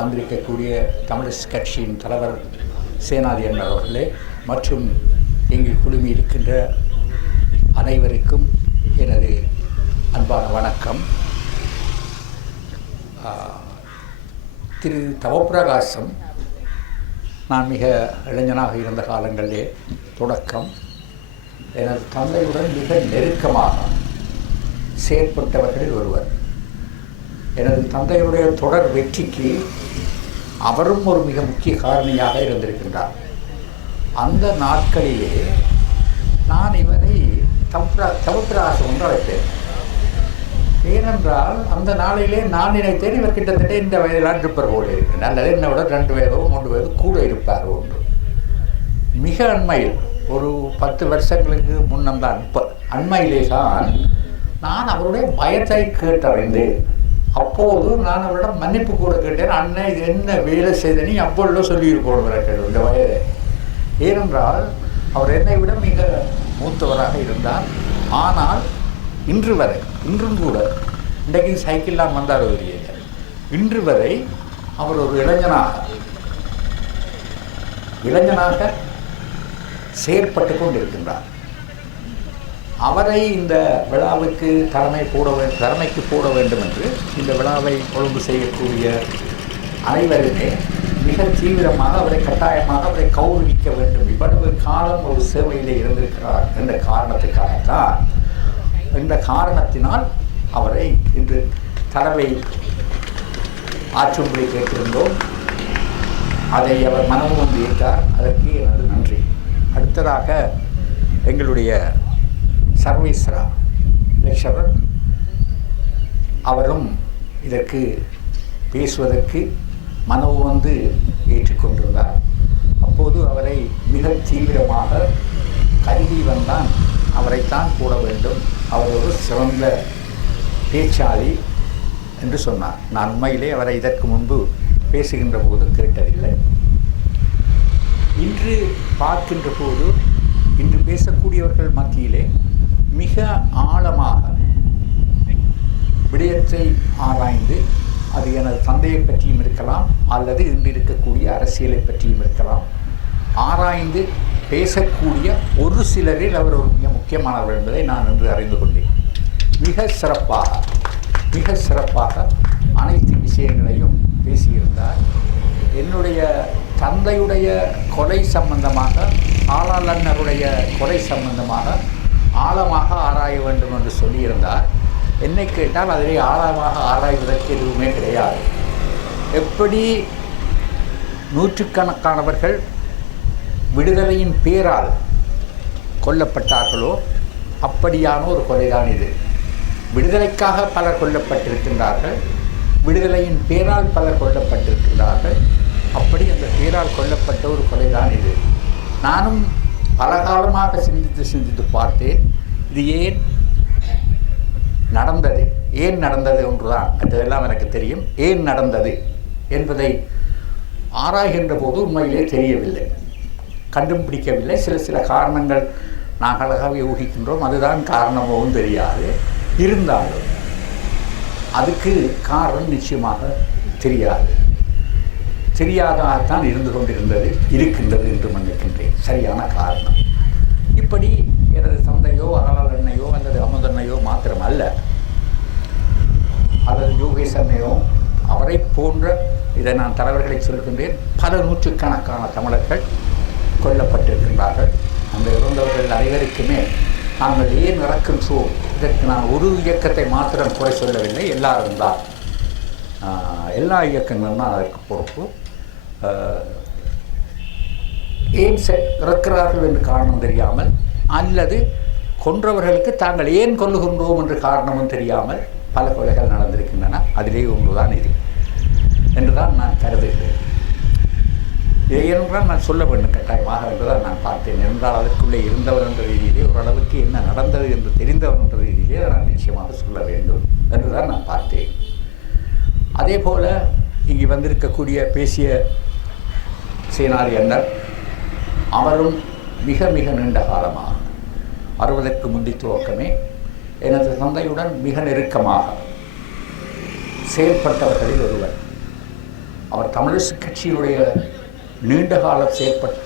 வந்திருக்கக்கூடிய தமிழர் கட்சியின் தலைவர் சேனாதி அண்ணர் அவர்களே மற்றும் இங்கு குழுமி இருக்கின்ற அனைவருக்கும் எனது அன்பான வணக்கம். திரு தவப்பிரகாசம் நான் மிக இளைஞனாக இருந்த காலங்களிலே தொடக்கம் எனது தந்தையுடன் மிக நெருக்கமாக செயற்பட்டவர்களில் ஒருவர். எனது தந்தையுடைய தொடர் வெற்றிக்கு அவரும் ஒரு மிக முக்கிய காரணியாக இருந்திருக்கின்றார். அந்த நாட்களிலே நான் இவரை தவப்பிரகாசம் என்று அழைத்தேன். ஏனென்றால் அந்த நாளிலே நான் நினைத்தேன் இவர் கிட்டத்தட்ட இந்த வயதில் இருப்பர் போல இருக்கின்றார், அல்லது என்னை விட 2 வயதோ 3 வயது கூட இருப்பார் ஒன்று. மிக அண்மையில் ஒரு 10 வருஷங்களுக்கு முன்னம்தான், அண்மையிலே தான் நான் அவருடைய பயத்தை கேட்டறிந்தேன். அப்போது நான் அவரிடம் மன்னிப்பு கூட கேட்டேன். அண்ணன் இது என்ன வேலை செய்த நீ அப்பொழுது சொல்லியிருக்கணும் இந்த வயதை. ஏனென்றால் அவர் என்னை விட மிக மூத்தவராக இருந்தார். ஆனால் இன்றும் கூட இன்றைக்கு சைக்கிள்லாம் வந்தார் வருகிறார். இன்று வரை அவர் ஒரு இளைஞனாக செயற்பட்டு கொண்டிருக்கின்றார். அவரை இந்த விழாவுக்கு தலைமைக்கு போட வேண்டும் என்று இந்த விழாவை ஒழுங்கு செய்யக்கூடிய அனைவருமே மிக தீவிரமாக கட்டாயமாக அவரை கௌரவிக்க வேண்டும். இவ்வளவு காலம் ஒரு சேவையிலே இருந்திருக்கிறார் என்ற காரணத்துக்காகத்தான், இந்த காரணத்தினால் அவரை இன்று தலைமை ஆற்றும்படி கேட்டிருந்தோம். அதை அவர் மனமும் வந்து ஏற்றார். அதற்கு எனது நன்றி. அடுத்ததாக எங்களுடைய சர்வேஸ்வரா லெக்சரர் அவரும் இதற்கு பேசுவதற்கு மனவு வந்து ஏற்றுக்கொண்டிருந்தார். அப்போது அவரை மிக தீவிரமாக கருதி வந்தான் அவரைத்தான் போட வேண்டும், அவர் ஒரு சிறந்த பேச்சாளி என்று சொன்னார். நான் உண்மையிலே அவரை இதற்கு முன்பு பேசுகின்ற போது கேட்டதில்லை. இன்று பார்க்கின்ற போது இன்று பேசக்கூடியவர்கள் மத்தியிலே மிக ஆழமாக விடயத்தை ஆராய்ந்து, அது எனது தந்தையை பற்றியும் இருக்கலாம் அல்லது இன்று இருக்கக்கூடிய அரசியலை பற்றியும் இருக்கலாம், ஆராய்ந்து பேசக்கூடிய ஒரு சிலரில் அவர் ஒரு மிக முக்கியமானவர் என்பதை நான் இன்று அறிந்து கொண்டேன். மிக சிறப்பாக அனைத்து விஷயங்களையும் பேசியிருந்தார். என்னுடைய தந்தையுடைய கொலை சம்பந்தமாக, ஆளாளன்னருடைய கொலை சம்பந்தமாக ஆழமாக ஆராய வேண்டும் என்று சொல்லியிருந்தார். என்னை கேட்டால் அதிலே ஆழமாக ஆராய்வதற்கு எதுவுமே கிடையாது. எப்படி நூற்றுக்கணக்கானவர்கள் விடுதலையின் பேரால் கொல்லப்பட்டார்களோ அப்படியான ஒரு கொலைதான் இது. விடுதலைக்காக பலர் கொல்லப்பட்டிருக்கின்றார்கள், விடுதலையின் பேரால் பலர் கொல்லப்பட்டிருக்கின்றார்கள். அப்படி அந்த பேரால் கொல்லப்பட்ட ஒரு கொலைதான் இது. நானும் பல காலமாக சிந்தித்து பார்த்தேன், இது ஏன் நடந்தது ஒன்றுதான். மற்றதெல்லாம் எனக்கு தெரியும். ஏன் நடந்தது என்பதை ஆராய்கின்ற போது உண்மையிலே தெரியவில்லை, கண்டுபிடிக்கவில்லை. சில காரணங்கள் நாங்கள் அழகாக ஊகிக்கின்றோம், அதுதான் காரணமாகவும் தெரியாது. இருந்தாலும் அதுக்கு காரணம் நிச்சயமாக தெரியாததான் இருக்கின்றது என்று மன்னிக்கின்றேன். சரியான காரணம் இப்படி எனது தந்தையோ அகலாளனையோ அல்லது அமுதன்னையோ மாத்திரம் அல்ல, அல்லது யோகேசன்னையோ அவரை போன்ற, இதை நான் தலைவர்களை சொல்கின்றேன், பல நூற்றுக்கணக்கான தமிழர்கள் கொல்லப்பட்டிருக்கின்றார்கள். அந்த இறந்தவர்கள் அனைவருக்குமே நாங்கள் ஏன் இறக்கின்றோம், இதற்கு நான் ஒரு இயக்கத்தை மாத்திரம் குறை சொல்லவில்லை, எல்லாரும் தான், எல்லா இயக்கங்களும் தான் அதற்கு பொறுப்பு. ஏன் இறக்கிறார்கள் என்று காரணம் தெரியாமல், அல்லது கொன்றவர்களுக்கு தாங்கள் ஏன் கொல்லுகின்றோம் என்று காரணமும் தெரியாமல் பல கொலைகள் நடந்திருக்கின்றன. அதிலே ஒன்றுதான் இது என்றுதான் நான் கருதுகிறேன். ஏனென்றால் நான் சொல்ல வேண்டும் கட்டாயமாக என்றுதான் நான் பார்த்தேன். என்றால் அதற்குள்ளே இருந்தவர் என்ற ரீதியிலே, ஓரளவுக்கு என்ன நடந்தது என்று தெரிந்தவர் என்ற ரீதியிலே அதை நான் நிச்சயமாக சொல்ல வேண்டும் என்றுதான் நான் பார்த்தேன். அதே போல் இங்கே வந்திருக்கக்கூடிய பேசிய சேனாதி அண்ணர் அவரும் மிக நீண்ட காலமாக 60க்கு முந்தி துவக்கமே எனது தந்தையுடன் மிக நெருக்கமாக செயல்பட்டவர்களில் ஒருவர். அவர் தமிழரசு கட்சியினுடைய நீண்டகால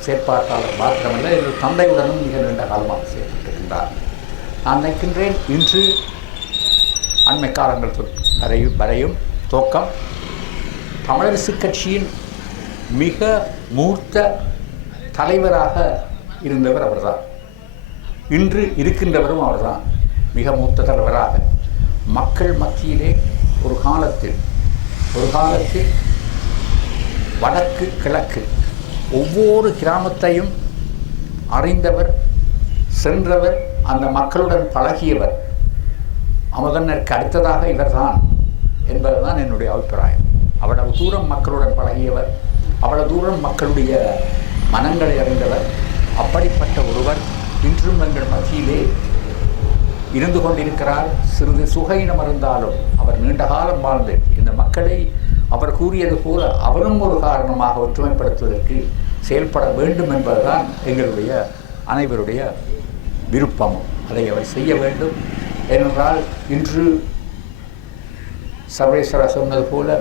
செயற்பாட்டாளர் மாத்திரமல்ல, என்னுடைய தந்தையுடனும் மிக நீண்ட காலமாக செயல்பட்டிருக்கின்றார். நான் நினைக்கின்றேன் இன்று அண்மை காலங்கள் வரையும் துவக்கம் தமிழரசு கட்சியின் மிக மூத்த தலைவராக இருந்தவர் அவர்தான். இன்று இருக்கின்றவரும் அவர்தான். மிக மூத்த தலைவராக மக்கள் மத்தியிலே ஒரு காலத்தில் வடக்கு கிழக்கு ஒவ்வொரு கிராமத்தையும் அறிந்தவர், சென்றவர், அந்த மக்களுடன் பழகியவர். அமுதனருக்கு அடுத்ததாக இவர்தான் என்பதுதான் என்னுடைய அபிப்பிராயம். அவ்வளவு தூரம் மக்களுடன் பழகியவர், அவ்வளவு தூரம் மக்களுடைய மனங்களை அறிந்தவர். அப்படிப்பட்ட ஒருவர் இன்றும் எங்கள் மத்தியிலே இருந்து கொண்டிருக்கிறார். சிறிது சுகையினம் இருந்தாலும் அவர் நீண்ட காலம் வாழ்ந்து இந்த மக்களை அவர் கூறியது போல அவரும் ஒரு காரணமாக ஒற்றுமைப்படுத்துவதற்கு செயல்பட வேண்டும் என்பதுதான் எங்களுடைய அனைவருடைய விருப்பமும். அதை அவர் செய்ய வேண்டும். ஏனென்றால் இன்று சர்வேஸ்வரா சொன்னது போல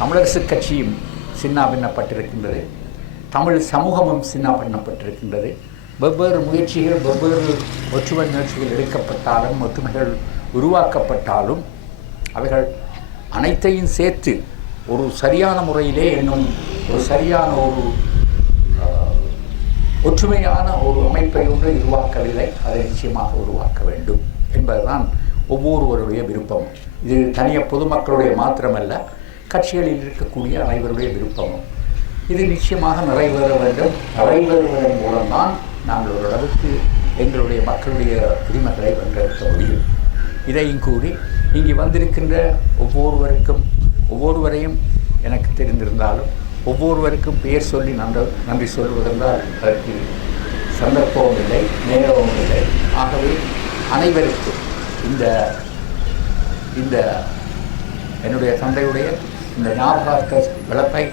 தமிழரசு கட்சியும் சின்னாபின்னப்பட்டிருக்கின்றது, தமிழ் சமூகமும் சின்னாபின்னப்பட்டிருக்கின்றது. வெவ்வேறு முயற்சிகள், வெவ்வேறு ஒற்றுமை முயற்சிகள் எடுக்கப்பட்டாலும், ஒற்றுமைகள் உருவாக்கப்பட்டாலும் அவைகள் அனைத்தையும் சேர்த்து ஒரு சரியான முறையிலே இன்னும் ஒரு சரியான ஒரு ஒற்றுமையான ஒரு அமைப்பை ஒன்று உருவாக்கவில்லை. அதை நிச்சயமாக உருவாக்க வேண்டும் என்பதுதான் ஒவ்வொருவருடைய விருப்பமும். இது தனிய பொதுமக்களுடைய மாத்திரமல்ல, கட்சிகளில் இருக்கக்கூடிய அனைவருடைய விருப்பமும். இது நிச்சயமாக நிறைவேற வேண்டும். நிறைவேறுவதன் மூலம்தான் நாங்கள் ஓரளவுக்கு எங்களுடைய மக்களுடைய உரிமைகளை வென்றெடுக்க முடியும். இதையும் கூறி இங்கே வந்திருக்கின்ற ஒவ்வொருவரையும் எனக்கு தெரிந்திருந்தாலும் ஒவ்வொருவருக்கும் பெயர் சொல்லி நன்றி சொல்வதென்றால் அதற்கு சந்தர்ப்பமும் இல்லை, நேரமும் இல்லை. ஆகவே அனைவருக்கும் இந்த என்னுடைய தந்தையுடைய இந்த ஞாபகார்த்த விளப்பை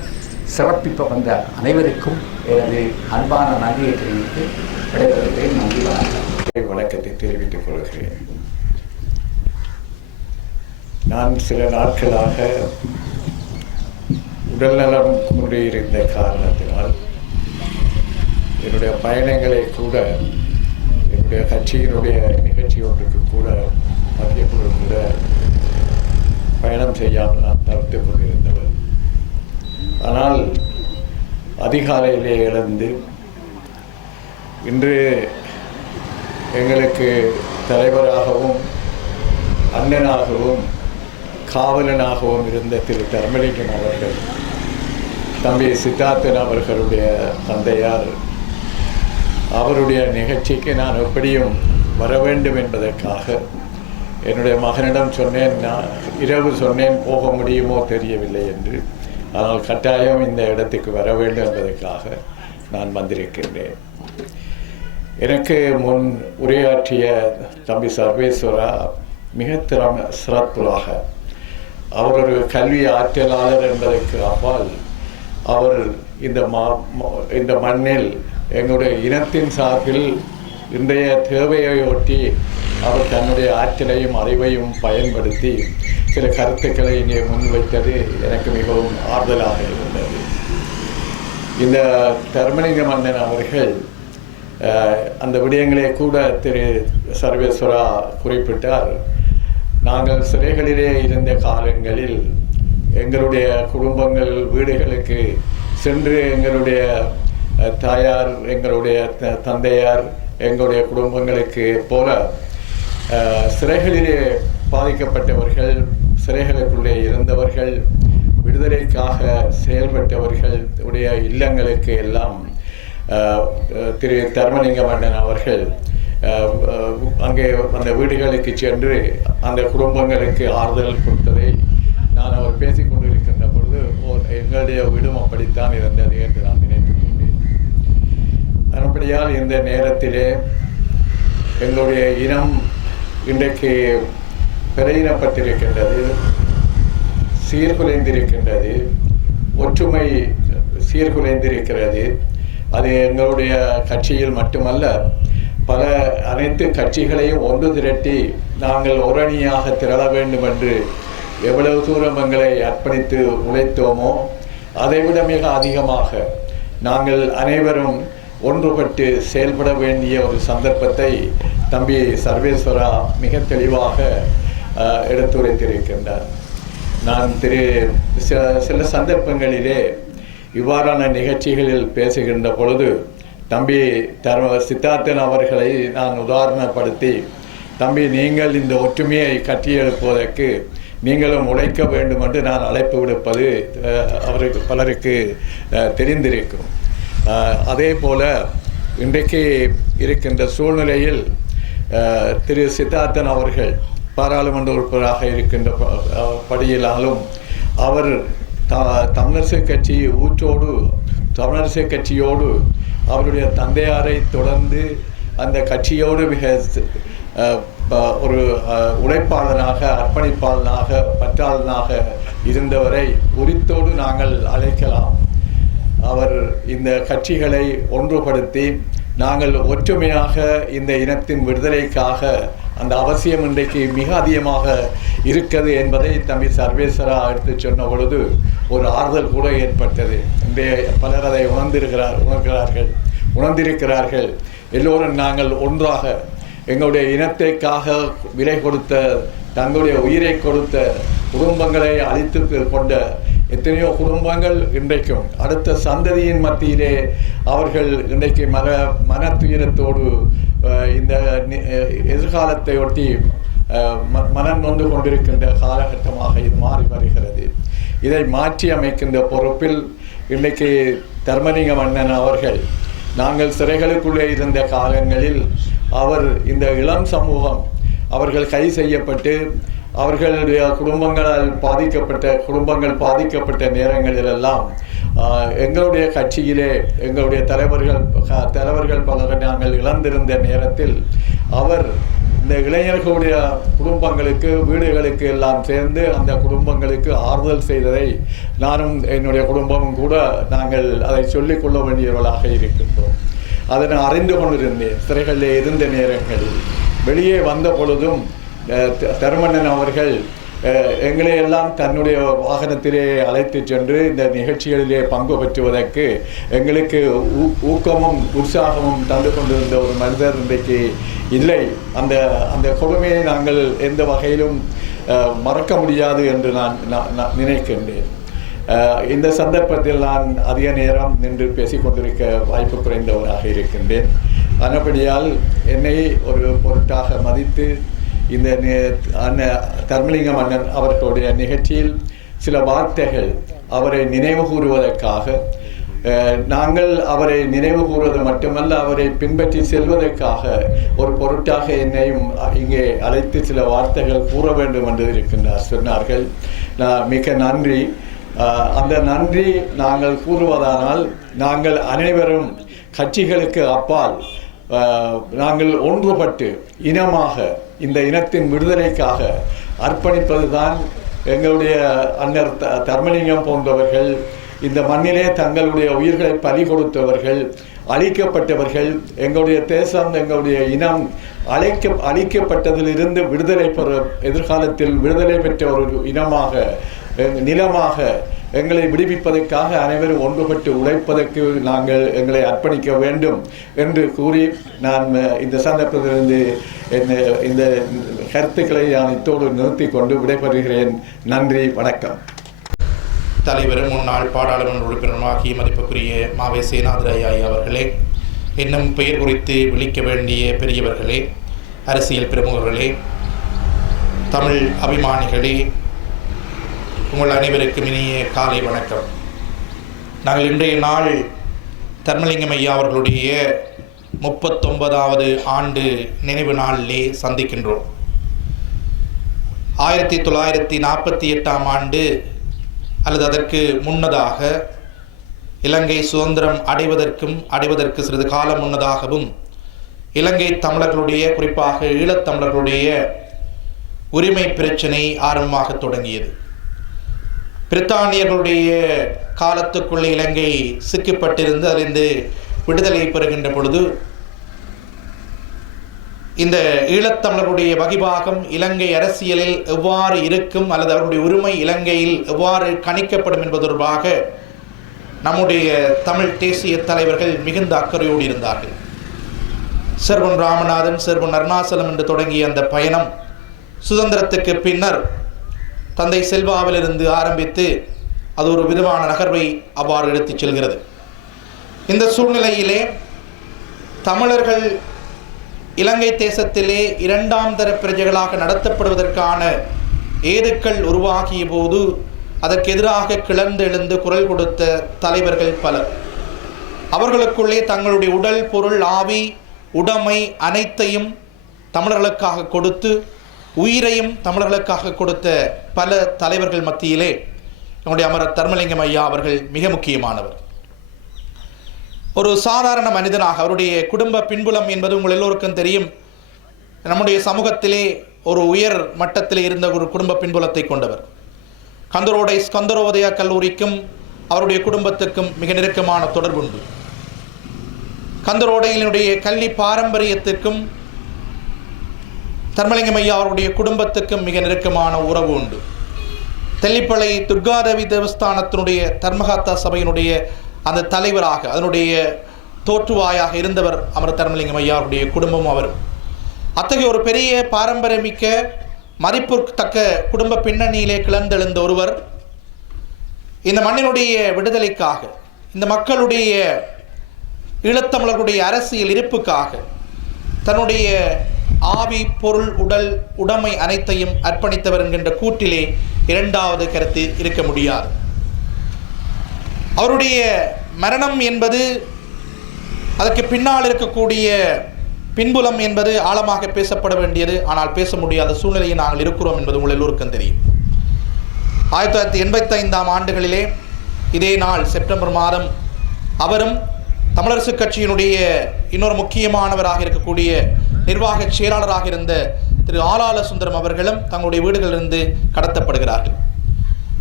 சிறப்பிப்ப வந்த அனைவருக்கும் எனது அன்பான நன்றியை தெரிவித்து விடைபெறுகிறேன். நன்றி, வணக்கம். வணக்கத்தை தெரிவித்துக் கொள்கிறேன். நான் சில நாட்களாக உடல்நலம் கொண்டிருந்த காரணத்தினால் என்னுடைய பயணங்களை கூட, என்னுடைய கட்சியினுடைய நிகழ்ச்சி ஒன்றுக்கு கூட மத்தியக்குழு கூட பயணம் செய்யாமல் நான் தவிர்த்து கொண்டிருந்தவர். ஆனால் அதிகாலையிலே எழுந்து இன்று எங்களுக்கு தலைவராகவும் அண்ணனாகவும் காவலனாகவும் இருந்த திரு தர்மலிங்கம் அவர்கள், தம்பி சித்தார்த்தன் அவர்களுடைய தந்தையார், அவருடைய நிகழ்ச்சிக்கு நான் எப்படியும் வர வேண்டும் என்பதற்காக என்னுடைய மகனிடம் சொன்னேன். நான் இரவு சொன்னேன், போக முடியுமோ தெரியவில்லை என்று. ஆனால் கட்டாயம் இந்த இடத்துக்கு வர வேண்டும் என்பதற்காக நான் வந்திருக்கின்றேன். எனக்கு முன் உரையாற்றிய தம்பி சர்வேஸ்வரா மிக சிறப்பாக, அவர் ஒரு கல்வி ஆற்றலாளர் என்பதற்கு அப்பால் அவர் இந்த மண்ணில் எங்களுடைய இனத்தின் சார்பில் இன்றைய தேவையை ஒட்டி அவர் தன்னுடைய ஆற்றலையும் அறிவையும் பயன்படுத்தி சில கருத்துக்களை இங்கே முன்வைத்தது எனக்கு மிகவும் ஆறுதலாக இருந்தது. இந்த தர்மலிங்கம் அண்ணன் அவர்கள் அந்த விடயங்களே கூட திரு சர்வேஸ்வரா குறிப்பிட்டார். நாங்கள் சிறைகளிலே இருந்த காலங்களில் எங்களுடைய குடும்பங்கள் வீடுகளுக்கு சென்று எங்களுடைய தாயார், எங்களுடைய தந்தையார், எங்களுடைய குடும்பங்களுக்கு போல சிறைகளிலே பாதிக்கப்பட்டவர்கள், சிறைகளுக்குள்ளே இருந்தவர்கள், விடுதலைக்காக செயல்பட்டவர்கள் உடைய இல்லங்களுக்கு எல்லாம் திரு தர்மலிங்கம் அண்ணன் அவர்கள் அங்கே அந்த வீடுகளுக்கு சென்று அந்த குடும்பங்களுக்கு ஆறுதல் கொடுத்ததை நான் அவர் பேசிக்கொண்டிருக்கின்ற பொழுது எங்களுடைய வீடும் அப்படித்தான் இருந்தது என்று நான் நினைத்துக் கொண்டேன். அப்படியால் இந்த நேரத்திலே எங்களுடைய இனம் இன்றைக்கு பிறையினப்பட்டிருக்கின்றது, சீர்குலைந்திருக்கின்றது, ஒற்றுமை சீர்குலைந்திருக்கிறது. அது எங்களுடைய கட்சியில் மட்டுமல்ல, பல அனைத்து கட்சிகளையும் ஒன்று திரட்டி நாங்கள் ஒரணியாக திரள வேண்டும் என்று எவ்வளவு தூரம் எங்களை அர்ப்பணித்து உழைத்தோமோ அதைவிட மிக அதிகமாக நாங்கள் அனைவரும் ஒன்றுபட்டு செயல்பட வேண்டிய ஒரு சந்தர்ப்பத்தை தம்பி சர்வேஸ்வரா மிக தெளிவாக எடுத்துரைத்திருக்கின்றார். நான் சில சந்தர்ப்பங்களிலே இவ்வாறான நிகழ்ச்சிகளில் பேசுகின்ற பொழுது தம்பி சித்தார்த்தன் அவர்களை நான் உதாரணப்படுத்தி, தம்பி நீங்கள் இந்த ஒற்றுமையை கட்டியெழுப்புவதற்கு நீங்களும் உழைக்க வேண்டும் என்று நான் அழைப்பு விடுப்பது அவருக்கு பலருக்கு தெரிந்திருக்கும். அதே போல இன்றைக்கு இருக்கின்ற சூழ்நிலையில் திரு சித்தார்த்தன் அவர்கள் பாராளுமன்ற உறுப்பினராக இருக்கின்ற படியிலாலும் அவர் தமிழரசு கட்சி தமிழரசு கட்சியோடு அவருடைய தந்தையாரை தொடர்ந்து அந்த கட்சியோடு மிக ஒரு உழைப்பாளனாக, அர்ப்பணிப்பாளனாக, பற்றாளனாக இருந்தவரை உரித்தோடு நாங்கள் அழைக்கலாம். அவர் இந்த கட்சிகளை ஒன்றுபடுத்தி நாங்கள் ஒற்றுமையாக இந்த இனத்தின் விடுதலைக்காக அந்த அவசியம் இன்றைக்கு மிக அதிகமாக இருக்கிறது என்பதை தம்பி சர்வேஸ்வரா எடுத்து சொன்ன பொழுது ஒரு ஆறுதல் கூட ஏற்பட்டது. இன்றைய பலர் அதை உணர்ந்திருக்கிறார்கள். எல்லோரும் நாங்கள் ஒன்றாக எங்களுடைய இனத்தைக்காக விலை கொடுத்த, தங்களுடைய உயிரை கொடுத்த குடும்பங்களை அழித்து கொண்ட எத்தனையோ குடும்பங்கள் இன்றைக்கும் அடுத்த சந்ததியின் மத்தியிலே அவர்கள் இன்றைக்கு மன துயரத்தோடு இந்த எதிர்காலத்தை ஒட்டி மனம் நொந்து கொண்டிருக்கின்ற காலகட்டமாக இது மாறி வருகிறது. இதை மாற்றி அமைக்கின்ற பொறுப்பில் இன்றைக்கு தர்மலிங்கம் அண்ணன் அவர்கள், நாங்கள் சிறைகளுக்குள்ளே இருந்த காலங்களில் அவர் இந்த இளம் சமூகம் அவர்கள் கைது செய்யப்பட்டு அவர்களுடைய குடும்பங்கள் பாதிக்கப்பட்ட நேரங்களிலெல்லாம் எங்களுடைய கட்சியிலே எங்களுடைய தலைவர்கள் பலரை நாங்கள் இழந்திருந்த நேரத்தில் அவர் இந்த இளைஞர்களுடைய குடும்பங்களுக்கு, வீடுகளுக்கு எல்லாம் சேர்ந்து அந்த குடும்பங்களுக்கு ஆறுதல் செய்ததை நானும் என்னுடைய குடும்பமும் கூட நாங்கள் அதை சொல்லிக் கொள்ள வேண்டியவர்களாக இருக்கின்றோம். அதை நான் அறிந்து கொண்டிருந்தேன். சிறைகளில் இருந்த நேரங்களில் வெளியே வந்த பொழுதும் தர்மண்ணன் அவர்கள் எங்களை எல்லாம் தன்னுடைய வாகனத்திலே அழைத்து சென்று இந்த நிகழ்ச்சிகளிலே பங்கு பெற்றுவதற்கு எங்களுக்கு ஊக்கமும் உற்சாகமும் தந்து கொண்டிருந்த ஒரு மனிதர் இன்றைக்கு இல்லை. அந்த கொடுமையை நாங்கள் எந்த வகையிலும் மறக்க முடியாது என்று நான் நினைக்கின்றேன். இந்த சந்தர்ப்பத்தில் நான் அதிக நேரம் நின்று பேசிக்கொண்டிருக்க வாய்ப்பு குறைந்தவராக இருக்கின்றேன். அதன்படியால் என்னை ஒரு பொருட்டாக மதித்து இந்த தர்மலிங்கம் அண்ணன் அவர்களுடைய நிகழ்ச்சியில் சில வார்த்தைகள் அவரை நினைவு கூறுவதற்காக, நாங்கள் அவரை நினைவு கூறுவது மட்டுமல்ல அவரை பின்பற்றி செல்வதற்காக ஒரு பொருட்டாக என்னையும் இங்கே அழைத்து சில வார்த்தைகள் கூற வேண்டும் என்று சொன்னார்கள். மிக நன்றி. அந்த நன்றி நாங்கள் கூறுவதானால் நாங்கள் அனைவரும் கட்சிகளுக்கு அப்பால் நாங்கள் ஒன்றுபட்டு இனமாக இந்த இனத்தின் விடுதலைக்காக அர்ப்பணிப்பது தான் எங்களுடைய அண்ணர் தர்மலிங்கம் போன்றவர்கள், இந்த மண்ணிலே தங்களுடைய உயிர்களை பறி கொடுத்தவர்கள், அழிக்கப்பட்டவர்கள், எங்களுடைய தேசம், எங்களுடைய இனம் அழிக்கப்பட்டதிலிருந்து விடுதலை எதிர்காலத்தில் விடுதலை பெற்ற ஒரு இனமாக, நிலமாக எங்களை விடுவிப்பதற்காக அனைவரும் ஒன்றுபட்டு உழைப்பதற்கு நாங்கள் எங்களை அர்ப்பணிக்க வேண்டும் என்று கூறி நான் இந்த சந்தர்ப்பத்திலிருந்து இந்த கருத்துக்களை நான் இத்தோடு நிறுத்தி கொண்டு விடைபெறுகிறேன். நன்றி, வணக்கம். தலைவரும் முன்னாள் பாராளுமன்ற உறுப்பினருமாகிய மதிப்புக்குரிய மாவே சேனாதிராய் அவர்களே, இன்னும் பெயர் குறித்து விழிக்க வேண்டிய பெரியவர்களே, அரசியல் பிரமுகர்களே, தமிழ் அபிமானிகளே, உங்கள் அனைவருக்கும் இனிய காலை வணக்கம். நாங்கள் இன்றைய நாள் தர்மலிங்கம் ஐயா அவர்களுடைய 39வது ஆண்டு நினைவு நாளிலே சந்திக்கின்றோம். 1948ஆம் ஆண்டு அல்லது அதற்கு முன்னதாக இலங்கை சுதந்திரம் அடைவதற்கு சிறிது காலம் முன்னதாகவும் இலங்கை தமிழர்களுடைய, குறிப்பாக ஈழத்தமிழர்களுடைய உரிமை பிரச்சனை ஆரம்பமாக தொடங்கியது. பிரித்தானியர்களுடைய காலத்துக்குள்ளே இலங்கை சிக்கப்பட்டிருந்து அதிலிருந்து விடுதலை பெறுகின்ற பொழுது இந்த ஈழத்தமிழர்களுடைய வகிபாகம் இலங்கை அரசியலில் எவ்வாறு இருக்கும் அல்லது அவருடைய உரிமை இலங்கையில் எவ்வாறு கணிக்கப்படும் என்பது தொடர்பாக நம்முடைய தமிழ் தேசிய தலைவர்கள் மிகுந்த அக்கறையோடு இருந்தார்கள். செர்வன் ராமநாதன், செர்வன் அருணாசலம் என்று தொடங்கிய அந்த பயணம் சுதந்திரத்துக்கு பின்னர் தந்தை செல்வாவிலிருந்து ஆரம்பித்து அது ஒரு விதமான நகர்வை அவ்வாறு எடுத்துச் செல்கிறது. இந்த சூழ்நிலையிலே தமிழர்கள் இலங்கை தேசத்திலே இரண்டாம் தர பிரஜைகளாக நடத்தப்படுவதற்கான ஏதுக்கள் உருவாகிய போது அதற்கு எதிராக கிளர்ந்தெழுந்து குரல் கொடுத்த தலைவர்கள் பலர். அவர்களுக்குள்ளே தங்களுடைய உடல், பொருள், ஆவி, உடைமை அனைத்தையும் தமிழர்களுக்காக கொடுத்து உயிரையும் தமிழர்களுக்காக கொடுத்த பல தலைவர்கள் மத்தியிலே நம்முடைய அமரர் தர்மலிங்கம் ஐயா அவர்கள் மிக முக்கியமானவர். ஒரு சாதாரண மனிதனாக அவருடைய குடும்ப பின்புலம் என்பது உங்கள் எல்லோருக்கும் தெரியும். நம்முடைய சமூகத்திலே ஒரு உயர் மட்டத்திலே இருந்த ஒரு குடும்ப பின்புலத்தை கொண்டவர். கந்தரோடை ஸ்கந்தரோதயா கல்லூரிக்கும் அவருடைய குடும்பத்துக்கும் மிக நெருக்கமான தொடர்புண்டு. கந்தரோடையினுடைய கல்வி பாரம்பரியத்துக்கும் தர்மலிங்கம் ஐயா அவருடைய குடும்பத்துக்கும் மிக நெருக்கமான உறவு உண்டு. தெல்லிப்பளை துர்காதேவி தேவஸ்தானத்தினுடைய தர்மகாத்தா சபையினுடைய அந்த தலைவராக, அதனுடைய தோற்றுவாயாக இருந்தவர் அமர் தர்மலிங்கம் ஐயா அவருடைய குடும்பமும் அவரும். அத்தகைய ஒரு பெரிய பாரம்பரியமிக்க மதிப்புத்தக்க குடும்ப பின்னணியிலே கிளர்ந்தெழுந்த ஒருவர் இந்த மண்ணினுடைய விடுதலைக்காக, இந்த மக்களுடைய ஈழத்தமிழர்களுடைய அரசியல் இருப்புக்காக தன்னுடைய ஆவி, பொருள், உடல், உடைமை அனைத்தையும் அர்ப்பணித்தவர் என்கின்ற கூற்றிலே இரண்டாவது கருத்து இருக்க முடியாது. அவருடைய மரணம் என்பது, அதற்கு பின்னால் இருக்கக்கூடிய பின்புலம் என்பது ஆழமாக பேசப்பட வேண்டியது. ஆனால் பேச முடியாத சூழ்நிலையை நாங்கள் இருக்கிறோம் என்பது உங்கள் எல்லோருக்கும் தெரியும். 1985 ஆண்டுகளிலே இதே நாள் செப்டம்பர் மாதம் அவரும் தமிழரசு கட்சியினுடைய இன்னொரு முக்கியமானவராக இருக்கக்கூடிய நிர்வாக செயலாளராக இருந்த திரு ஆலால சுந்தரம் அவர்களும் தங்களுடைய வீடுகளிலிருந்து கடத்தப்படுகிறார்கள்.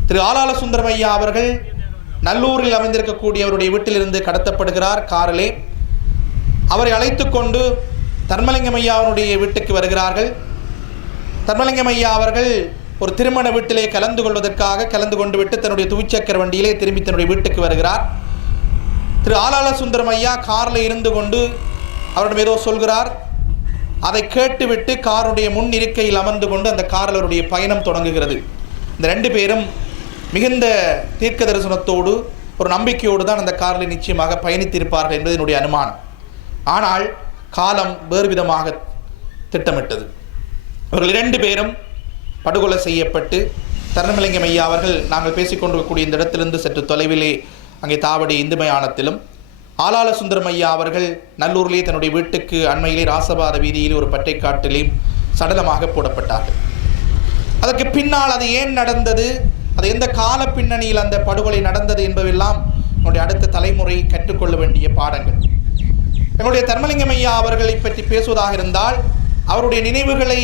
திரு ஆலால சுந்தரம் ஐயா அவர்கள் நல்லூரில் அமைந்திருக்கக்கூடிய அவருடைய வீட்டிலிருந்து கடத்தப்படுகிறார் காரிலே. அவரை அழைத்து கொண்டு தர்மலிங்கம் ஐயாவுடைய வீட்டுக்கு வருகிறார்கள். தர்மலிங்கம் ஐயா அவர்கள் ஒரு திருமண வீட்டிலே கலந்து கொண்டு விட்டு தன்னுடைய துவிச்சக்கர வண்டியிலே திரும்பி தன்னுடைய வீட்டுக்கு வருகிறார். திரு ஆலால சுந்தரம் ஐயா காரில் இருந்து கொண்டு அவரிடம் ஏதோ சொல்கிறார். அதை கேட்டுவிட்டு காருடைய முன் இருக்கையில் அமர்ந்து கொண்டு அந்த காரில் அவருடைய பயணம் தொடங்குகிறது. இந்த ரெண்டு பேரும் மிகுந்த தீர்க்க தரிசனத்தோடு ஒரு நம்பிக்கையோடு தான் அந்த காரில் நிச்சயமாக பயணித்திருப்பார்கள் என்பது என்னுடைய அனுமானம். ஆனால் காலம் வேறு விதமாக திட்டமிட்டது. அவர்கள் இரண்டு பேரும் படுகொலை செய்யப்பட்டு தர்மலிங்கம் ஐயா அவர்கள் நாங்கள் பேசிக்கொண்டிருக்கக்கூடிய இந்த இடத்திலிருந்து சற்று தொலைவிலே அங்கே தாவடி இந்து மயானத்திலும், ஆலால சுந்தரம் ஐயா அவர்கள் நல்லூரிலே தன்னுடைய வீட்டுக்கு அண்மையிலே ராசபாத வீதியில் ஒரு பட்டைக்காட்டிலே சடலமாக போடப்பட்டார்கள். அதற்கு பின்னால் அது ஏன் நடந்தது, அது எந்த கால பின்னணியில் அந்த படுகொலை நடந்தது என்பதெல்லாம் என்னுடைய அடுத்த தலைமுறை கற்றுக்கொள்ள வேண்டிய பாடங்கள். எங்களுடைய தர்மலிங்கம் ஐயா அவர்களை பற்றி பேசுவதாக இருந்தால், அவருடைய நினைவுகளை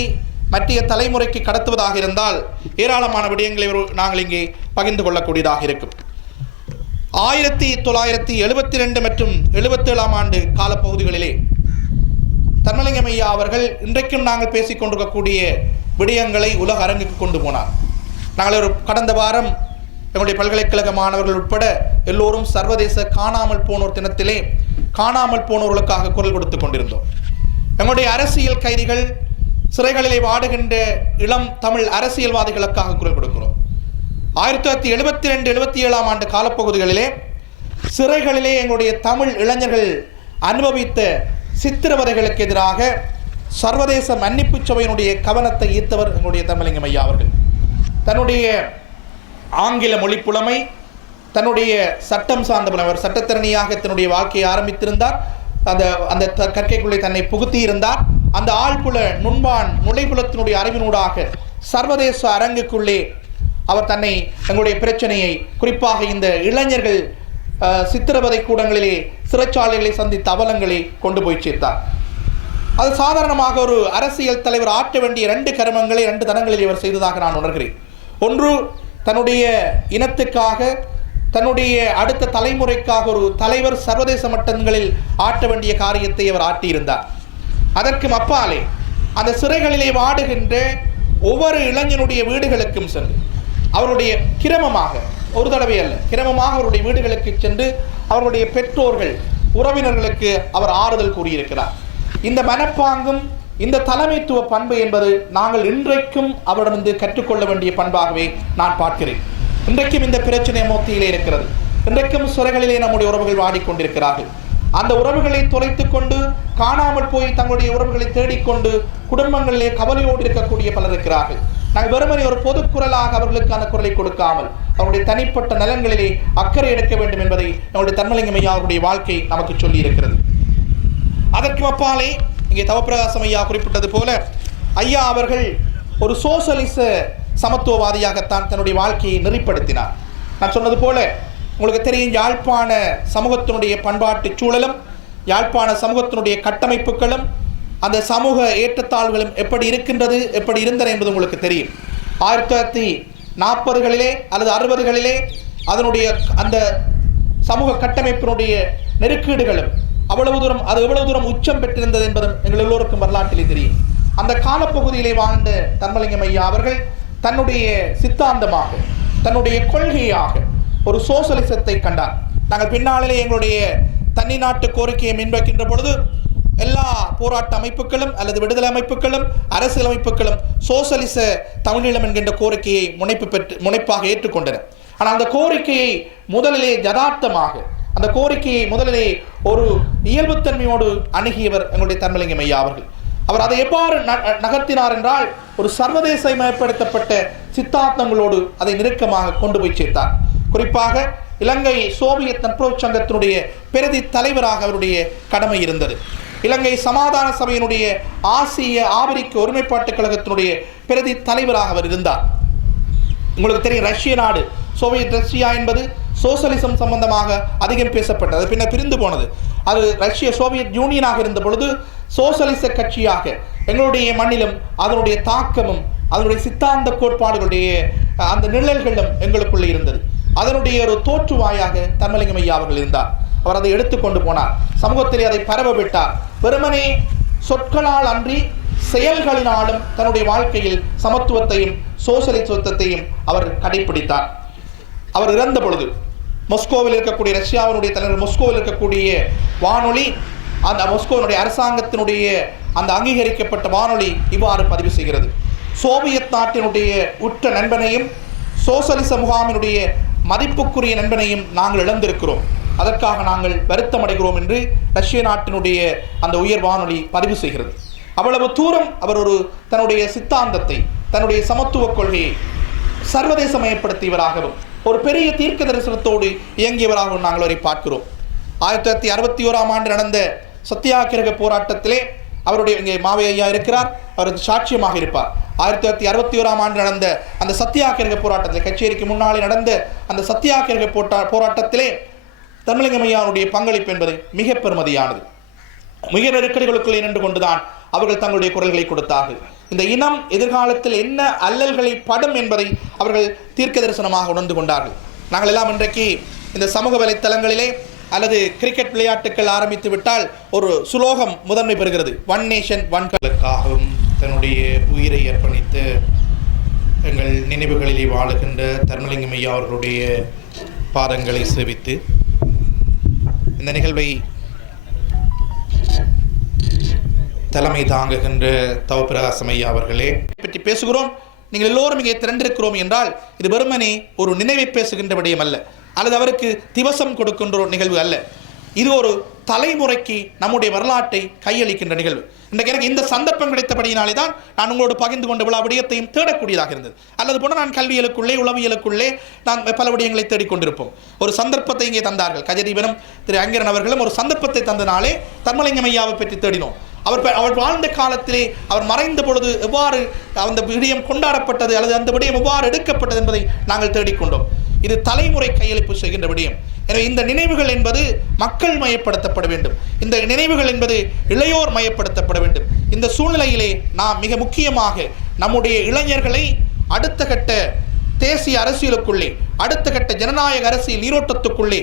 மற்ற தலைமுறைக்கு கடத்துவதாக இருந்தால் ஏராளமான விடயங்களை நாங்கள் இங்கே பகிர்ந்து கொள்ளக்கூடியதாக இருக்கும். 1972 மற்றும் 77 ஆண்டு காலப்பகுதிகளிலே தர்மலிங்கம் ஐயா அவர்கள் இன்றைக்கும் நாங்கள் பேசிக்கொண்டிருக்கக்கூடிய விடயங்களை உலக அரங்குக்கு கொண்டு போனார். நாங்கள் ஒரு கடந்த வாரம் எங்களுடைய பல்கலைக்கழக மாணவர்கள் உட்பட எல்லோரும் சர்வதேச காணாமல் போனோர் தினத்திலே காணாமல் போனோர்களுக்காக குரல் கொடுத்து கொண்டிருந்தோம். எங்களுடைய அரசியல் கைதிகள், சிறைகளிலே வாடுகின்ற இளம் தமிழ் அரசியல்வாதிகளுக்காக குரல் கொடுக்கிறோம். 1972-77 ஆண்டு காலப்பகுதிகளிலே சிறைகளிலே எங்களுடைய தமிழ் இளைஞர்கள் அனுபவித்த சித்திரவதைகளுக்கு எதிராக சர்வதேச மன்னிப்பு சபையினுடைய கவனத்தை ஈர்த்தவர் எங்களுடைய தர்மலிங்கம் ஐயா அவர்கள். தன்னுடைய ஆங்கில மொழி புலமை, தன்னுடைய சட்டம் சார்ந்த புலமை, அவர் சட்டத்திறனியாக தன்னுடைய வாழ்க்கையை ஆரம்பித்திருந்தார். அந்த கற்கைக்குள்ளே தன்னை புகுத்தியிருந்தார். அந்த ஆழ்புல நுண்பான் நுழைபுலத்தினுடைய அறிவினூடாக சர்வதேச அரங்குக்குள்ளே அவர் தன்னை எங்களுடைய பிரச்சனையை, குறிப்பாக இந்த இளைஞர்கள் சித்திரவதை கூடங்களிலே சிறைச்சாலைகளை சந்தித்த அவலங்களை கொண்டு போய் சேர்த்தார். அது சாதாரணமாக ஒரு அரசியல் தலைவர் ஆற்ற வேண்டிய 2 கர்மங்களை 2 தடங்களில் இவர் செய்ததாக நான் உணர்கிறேன். ஒன்று, தன்னுடைய இனத்துக்காக, தன்னுடைய அடுத்த தலைமுறைக்காக ஒரு தலைவர் சர்வதேச மட்டங்களில் ஆற்ற வேண்டிய காரியத்தை அவர் ஆற்றியிருந்தார். அதற்கு அப்பாலே அந்த சிறைகளிலே வாடுகின்ற ஒவ்வொரு இளைஞனுடைய வீடுகளுக்கும் சென்று அவருடைய கிரமமாக, ஒரு தடவை அல்ல, கிரமமாக அவருடைய வீடுகளுக்கு சென்று அவருடைய பெற்றோர்கள் உறவினர்களுக்கு அவர் ஆறுதல் கூறியிருக்கிறார். இந்த மனப்பாங்கும் இந்த தலைமைத்துவ பண்பு என்பது நாங்கள் இன்றைக்கும் அவரிடமிருந்து கற்றுக்கொள்ள வேண்டிய பண்பாகவே நான் பார்க்கிறேன். இன்றைக்கும் இந்த பிரச்சனை மோத்தியிலே இருக்கிறது. இன்றைக்கும் சிறைகளிலே நம்முடைய உறவுகள் வாடிக்கொண்டிருக்கிறார்கள். அந்த உறவுகளை தொலைத்துக் கொண்டு காணாமல் போய் தங்களுடைய உறவுகளை தேடிக்கொண்டு குடும்பங்களிலே கவலையோடு இருக்கக்கூடிய பலர் இருக்கிறார்கள். நாங்கள் வெறுமனே ஒரு பொதுக்குரலாக அவர்களுக்கு அந்த குரலை கொடுக்காமல் அவருடைய தனிப்பட்ட நலன்களிலே அக்கறை எடுக்க வேண்டும் என்பதை நம்முடைய தர்மலிங்கம் ஐயா அவருடைய வாழ்க்கை நமக்கு சொல்லி இருக்கிறது. அதற்கு அப்பாலே இங்கே தவப்பிரகாசம் ஐயா குறிப்பிட்டது போல ஐயா அவர்கள் ஒரு சோசலிச சமத்துவவாதியாகத்தான் தன்னுடைய வாழ்க்கையை நெறிப்படுத்தினார். நான் சொன்னது போல உங்களுக்கு தெரியும், யாழ்ப்பாண சமூகத்தினுடைய பண்பாட்டு சூழலும் யாழ்ப்பாண சமூகத்தினுடைய கட்டமைப்புகளும் அந்த சமூக ஏற்றத்தாழ்வுகளும் எப்படி இருக்கின்றது, எப்படி இருந்தன என்பது உங்களுக்கு தெரியும். 1940களிலே அல்லது 60களிலே அதனுடைய அந்த சமூக கட்டமைப்பினுடைய நெருக்கீடுகளும் எவ்வளவு தூரம் உச்சம் பெற்றிருந்தது என்பதும் எங்கள் எல்லோருக்கும் வரலாற்றிலே தெரியும். அந்த காலப்பகுதியிலே வாழ்ந்த தர்மலிங்கம் ஐயா அவர்கள் தன்னுடைய சித்தாந்தமாக, தன்னுடைய கொள்கையாக ஒரு சோசலிசத்தை கண்டார். நாங்கள் பின்னாளிலே எங்களுடைய தனி நாட்டு கோரிக்கையை முன்வைக்கின்ற பொழுது எல்லா போராட்ட அமைப்புகளும் அல்லது விடுதலை அமைப்புகளும் அரசியல் அமைப்புகளும் சோசலிச தமிழீழம் என்கின்ற கோரிக்கையை முனைப்பாக ஏற்றுக்கொண்டன. ஆனால் அந்த கோரிக்கையை முதலிலே யதார்த்தமாக, அந்த கோரிக்கையை முதலிலே ஒரு இயல்புத்தன்மையோடு அணுகியவர் எங்களுடைய தர்மலிங்கம் ஐயா அவர்கள். அவர் அதை எவ்வாறு நகர்த்தினார் என்றால், ஒரு சர்வதேசமயப்படுத்தப்பட்ட சித்தாந்தங்களோடு அதை நெருக்கமாக கொண்டு போய் சேர்த்தார். குறிப்பாக இலங்கை சோவியத் நட்புறவு சங்கத்தினுடைய பிரதி தலைவராக அவருடைய கடமை இருந்தது. இலங்கை சமாதான சபையினுடைய ஆசிய ஆபிரிக்க ஒருமைப்பாட்டுக் கழகத்தினுடைய பிரதி தலைவராக அவர் இருந்தார். உங்களுக்கு தெரியும், ரஷ்ய நாடு, சோவியத் ரஷ்யா என்பது சோசலிசம் சம்பந்தமாக அதிகம் பேசப்பட்டது. அது பின்னர் பிரிந்து போனது. அது ரஷ்ய சோவியத் யூனியனாக இருந்த பொழுது சோசலிச கட்சியாக எங்களுடைய மண்ணிலும் அதனுடைய தாக்கமும் அதனுடைய சித்தாந்த கோட்பாடுகளுடைய அந்த நிழல்களும் எங்களுக்குள்ளே இருந்தது. அதனுடைய ஒரு தோற்றுவாயாக தர்மலிங்கம் ஐயா அவர்கள் இருந்தார். அவர் அதை எடுத்துக்கொண்டு போனார், சமூகத்திலே அதை பரவ விட்டார். வெறுமனே சொற்களால் அன்றி செயல்களினாலும் தன்னுடைய வாழ்க்கையில் சமத்துவத்தையும் சோசலிசத்தையும் அவர் கடைபிடித்தார். அவர் இறந்த பொழுது மொஸ்கோவில் இருக்கக்கூடிய, ரஷ்யாவினுடைய தலைவர் மொஸ்கோவில் இருக்கக்கூடிய வானொலி, அந்த மொஸ்கோவினுடைய அரசாங்கத்தினுடைய அந்த அங்கீகரிக்கப்பட்ட வானொலி இவ்வாறு பதிவு செய்கிறது: சோவியத் நாட்டினுடைய உற்ற நண்பனையும் சோசலிச முகாமினுடைய மதிப்புக்குரிய நண்பனையும் நாங்கள் இழந்திருக்கிறோம். அதற்காக நாங்கள் வருத்தம் அடைகிறோம் என்று ரஷ்ய நாட்டினுடைய அந்த உயர் வானொலி பதிவு செய்கிறது. அவ்வளவு தூரம் அவர் தன்னுடைய சித்தாந்தத்தை, தன்னுடைய சமத்துவ கொள்கையை சர்வதேசமயப்படுத்தியவராகவும் ஒரு பெரிய தீர்க்க தரிசனத்தோடு இயங்கியவராகவும் நாங்கள் அவரை பார்க்கிறோம். 1961ஆம் ஆண்டு நடந்த சத்தியாகிரக போராட்டத்திலே அவருடைய, இங்கே மாவை ஐயா இருக்கிறார், அவர் சாட்சியமாக இருப்பார். 1961ஆம் ஆண்டு நடந்த அந்த சத்தியாகிரக போராட்டத்தில், கச்சேரிக்கு முன்னாலே நடந்த அந்த சத்தியாகிரக போராட்டத்திலே தர்மலிங்கம் ஐயாவுடைய பங்களிப்பு என்பது மிக பெருமதியானது. மிக நெருக்கடிகளுக்குள்ளே நின்று கொண்டுதான் அவர்கள் தங்களுடைய குரல்களை கொடுத்தார்கள். இந்த இனம் எதிர்காலத்தில் என்ன அல்லல்களை படும் என்பதை அவர்கள் தீர்க்க தரிசனமாக உணர்ந்து கொண்டார்கள். நாங்கள் எல்லாம் இன்றைக்கு இந்த சமூக வலைத்தளங்களிலே அல்லது கிரிக்கெட் விளையாட்டுகள் ஆரம்பித்து விட்டால் ஒரு சுலோகம் முதன்மை பெறுகிறது: ஒன் நேஷன் ஒன் கலருக்காகவும் தன்னுடைய உயிரை அர்ப்பணித்து எங்கள் நினைவுகளிலே வாழுகின்ற தர்மலிங்கம் ஐயா அவர்களுடைய பாதங்களை சேவித்து இந்த நிகழ்வை தலைமை தாங்குகின்ற தவப்பிரகாசம் ஐயா அவர்களே பற்றி பேசுகிறோம். நீங்கள் எல்லோரும் இங்கே திரண்டிருக்கிறோம் என்றால் இது வெறுமனே ஒரு நினைவை பேசுகின்ற விடயம் அல்ல, அல்லது அவருக்கு திவசம் கொடுக்கின்ற ஒரு நிகழ்வு அல்ல. இது ஒரு தலைமுறைக்கு நம்முடைய வரலாற்றை கையளிக்கின்ற நிகழ்வு. இன்றைக்கு எனக்கு இந்த சந்தர்ப்பம் கிடைத்தபடியினாலே தான் நான் உங்களோடு பகிர்ந்து கொண்ட விழா விடயத்தையும் தேடக்கூடியதாக இருந்தது. அல்லது போல நான் கல்வியலுக்குள்ளே உளவியலுக்குள்ளே நான் பல விடயங்களை தேடிக்கொண்டிருப்போம். ஒரு சந்தர்ப்பத்தை இங்கே தந்தார்கள். கஜதீபனும் திரு அங்கிரன் அவர்களும் ஒரு சந்தர்ப்பத்தை தந்தனாலே தர்மலிங்கம் ஐயாவை பற்றி தேடினோம். அவர் வாழ்ந்த காலத்திலே, அவர் மறைந்த பொழுது எவ்வாறு அந்த விடயம் கொண்டாடப்பட்டது அல்லது அந்த விடயம் எவ்வாறு எடுக்கப்பட்டது என்பதை நாங்கள் தேடிக்கொண்டோம். இது தலைமுறை கையளிப்பு செய்கின்ற விடயம். எனவே இந்த நினைவுகள் என்பது மக்கள் மயப்படுத்தப்பட வேண்டும். இந்த நினைவுகள் என்பது இளையோர் மயப்படுத்தப்பட வேண்டும். இந்த சூழ்நிலையிலே நாம் மிக முக்கியமாக நம்முடைய இளைஞர்களை அடுத்த கட்ட தேசிய அரசியலுக்குள்ளே, அடுத்த கட்ட ஜனநாயக அரசியல் நீரோட்டத்துக்குள்ளே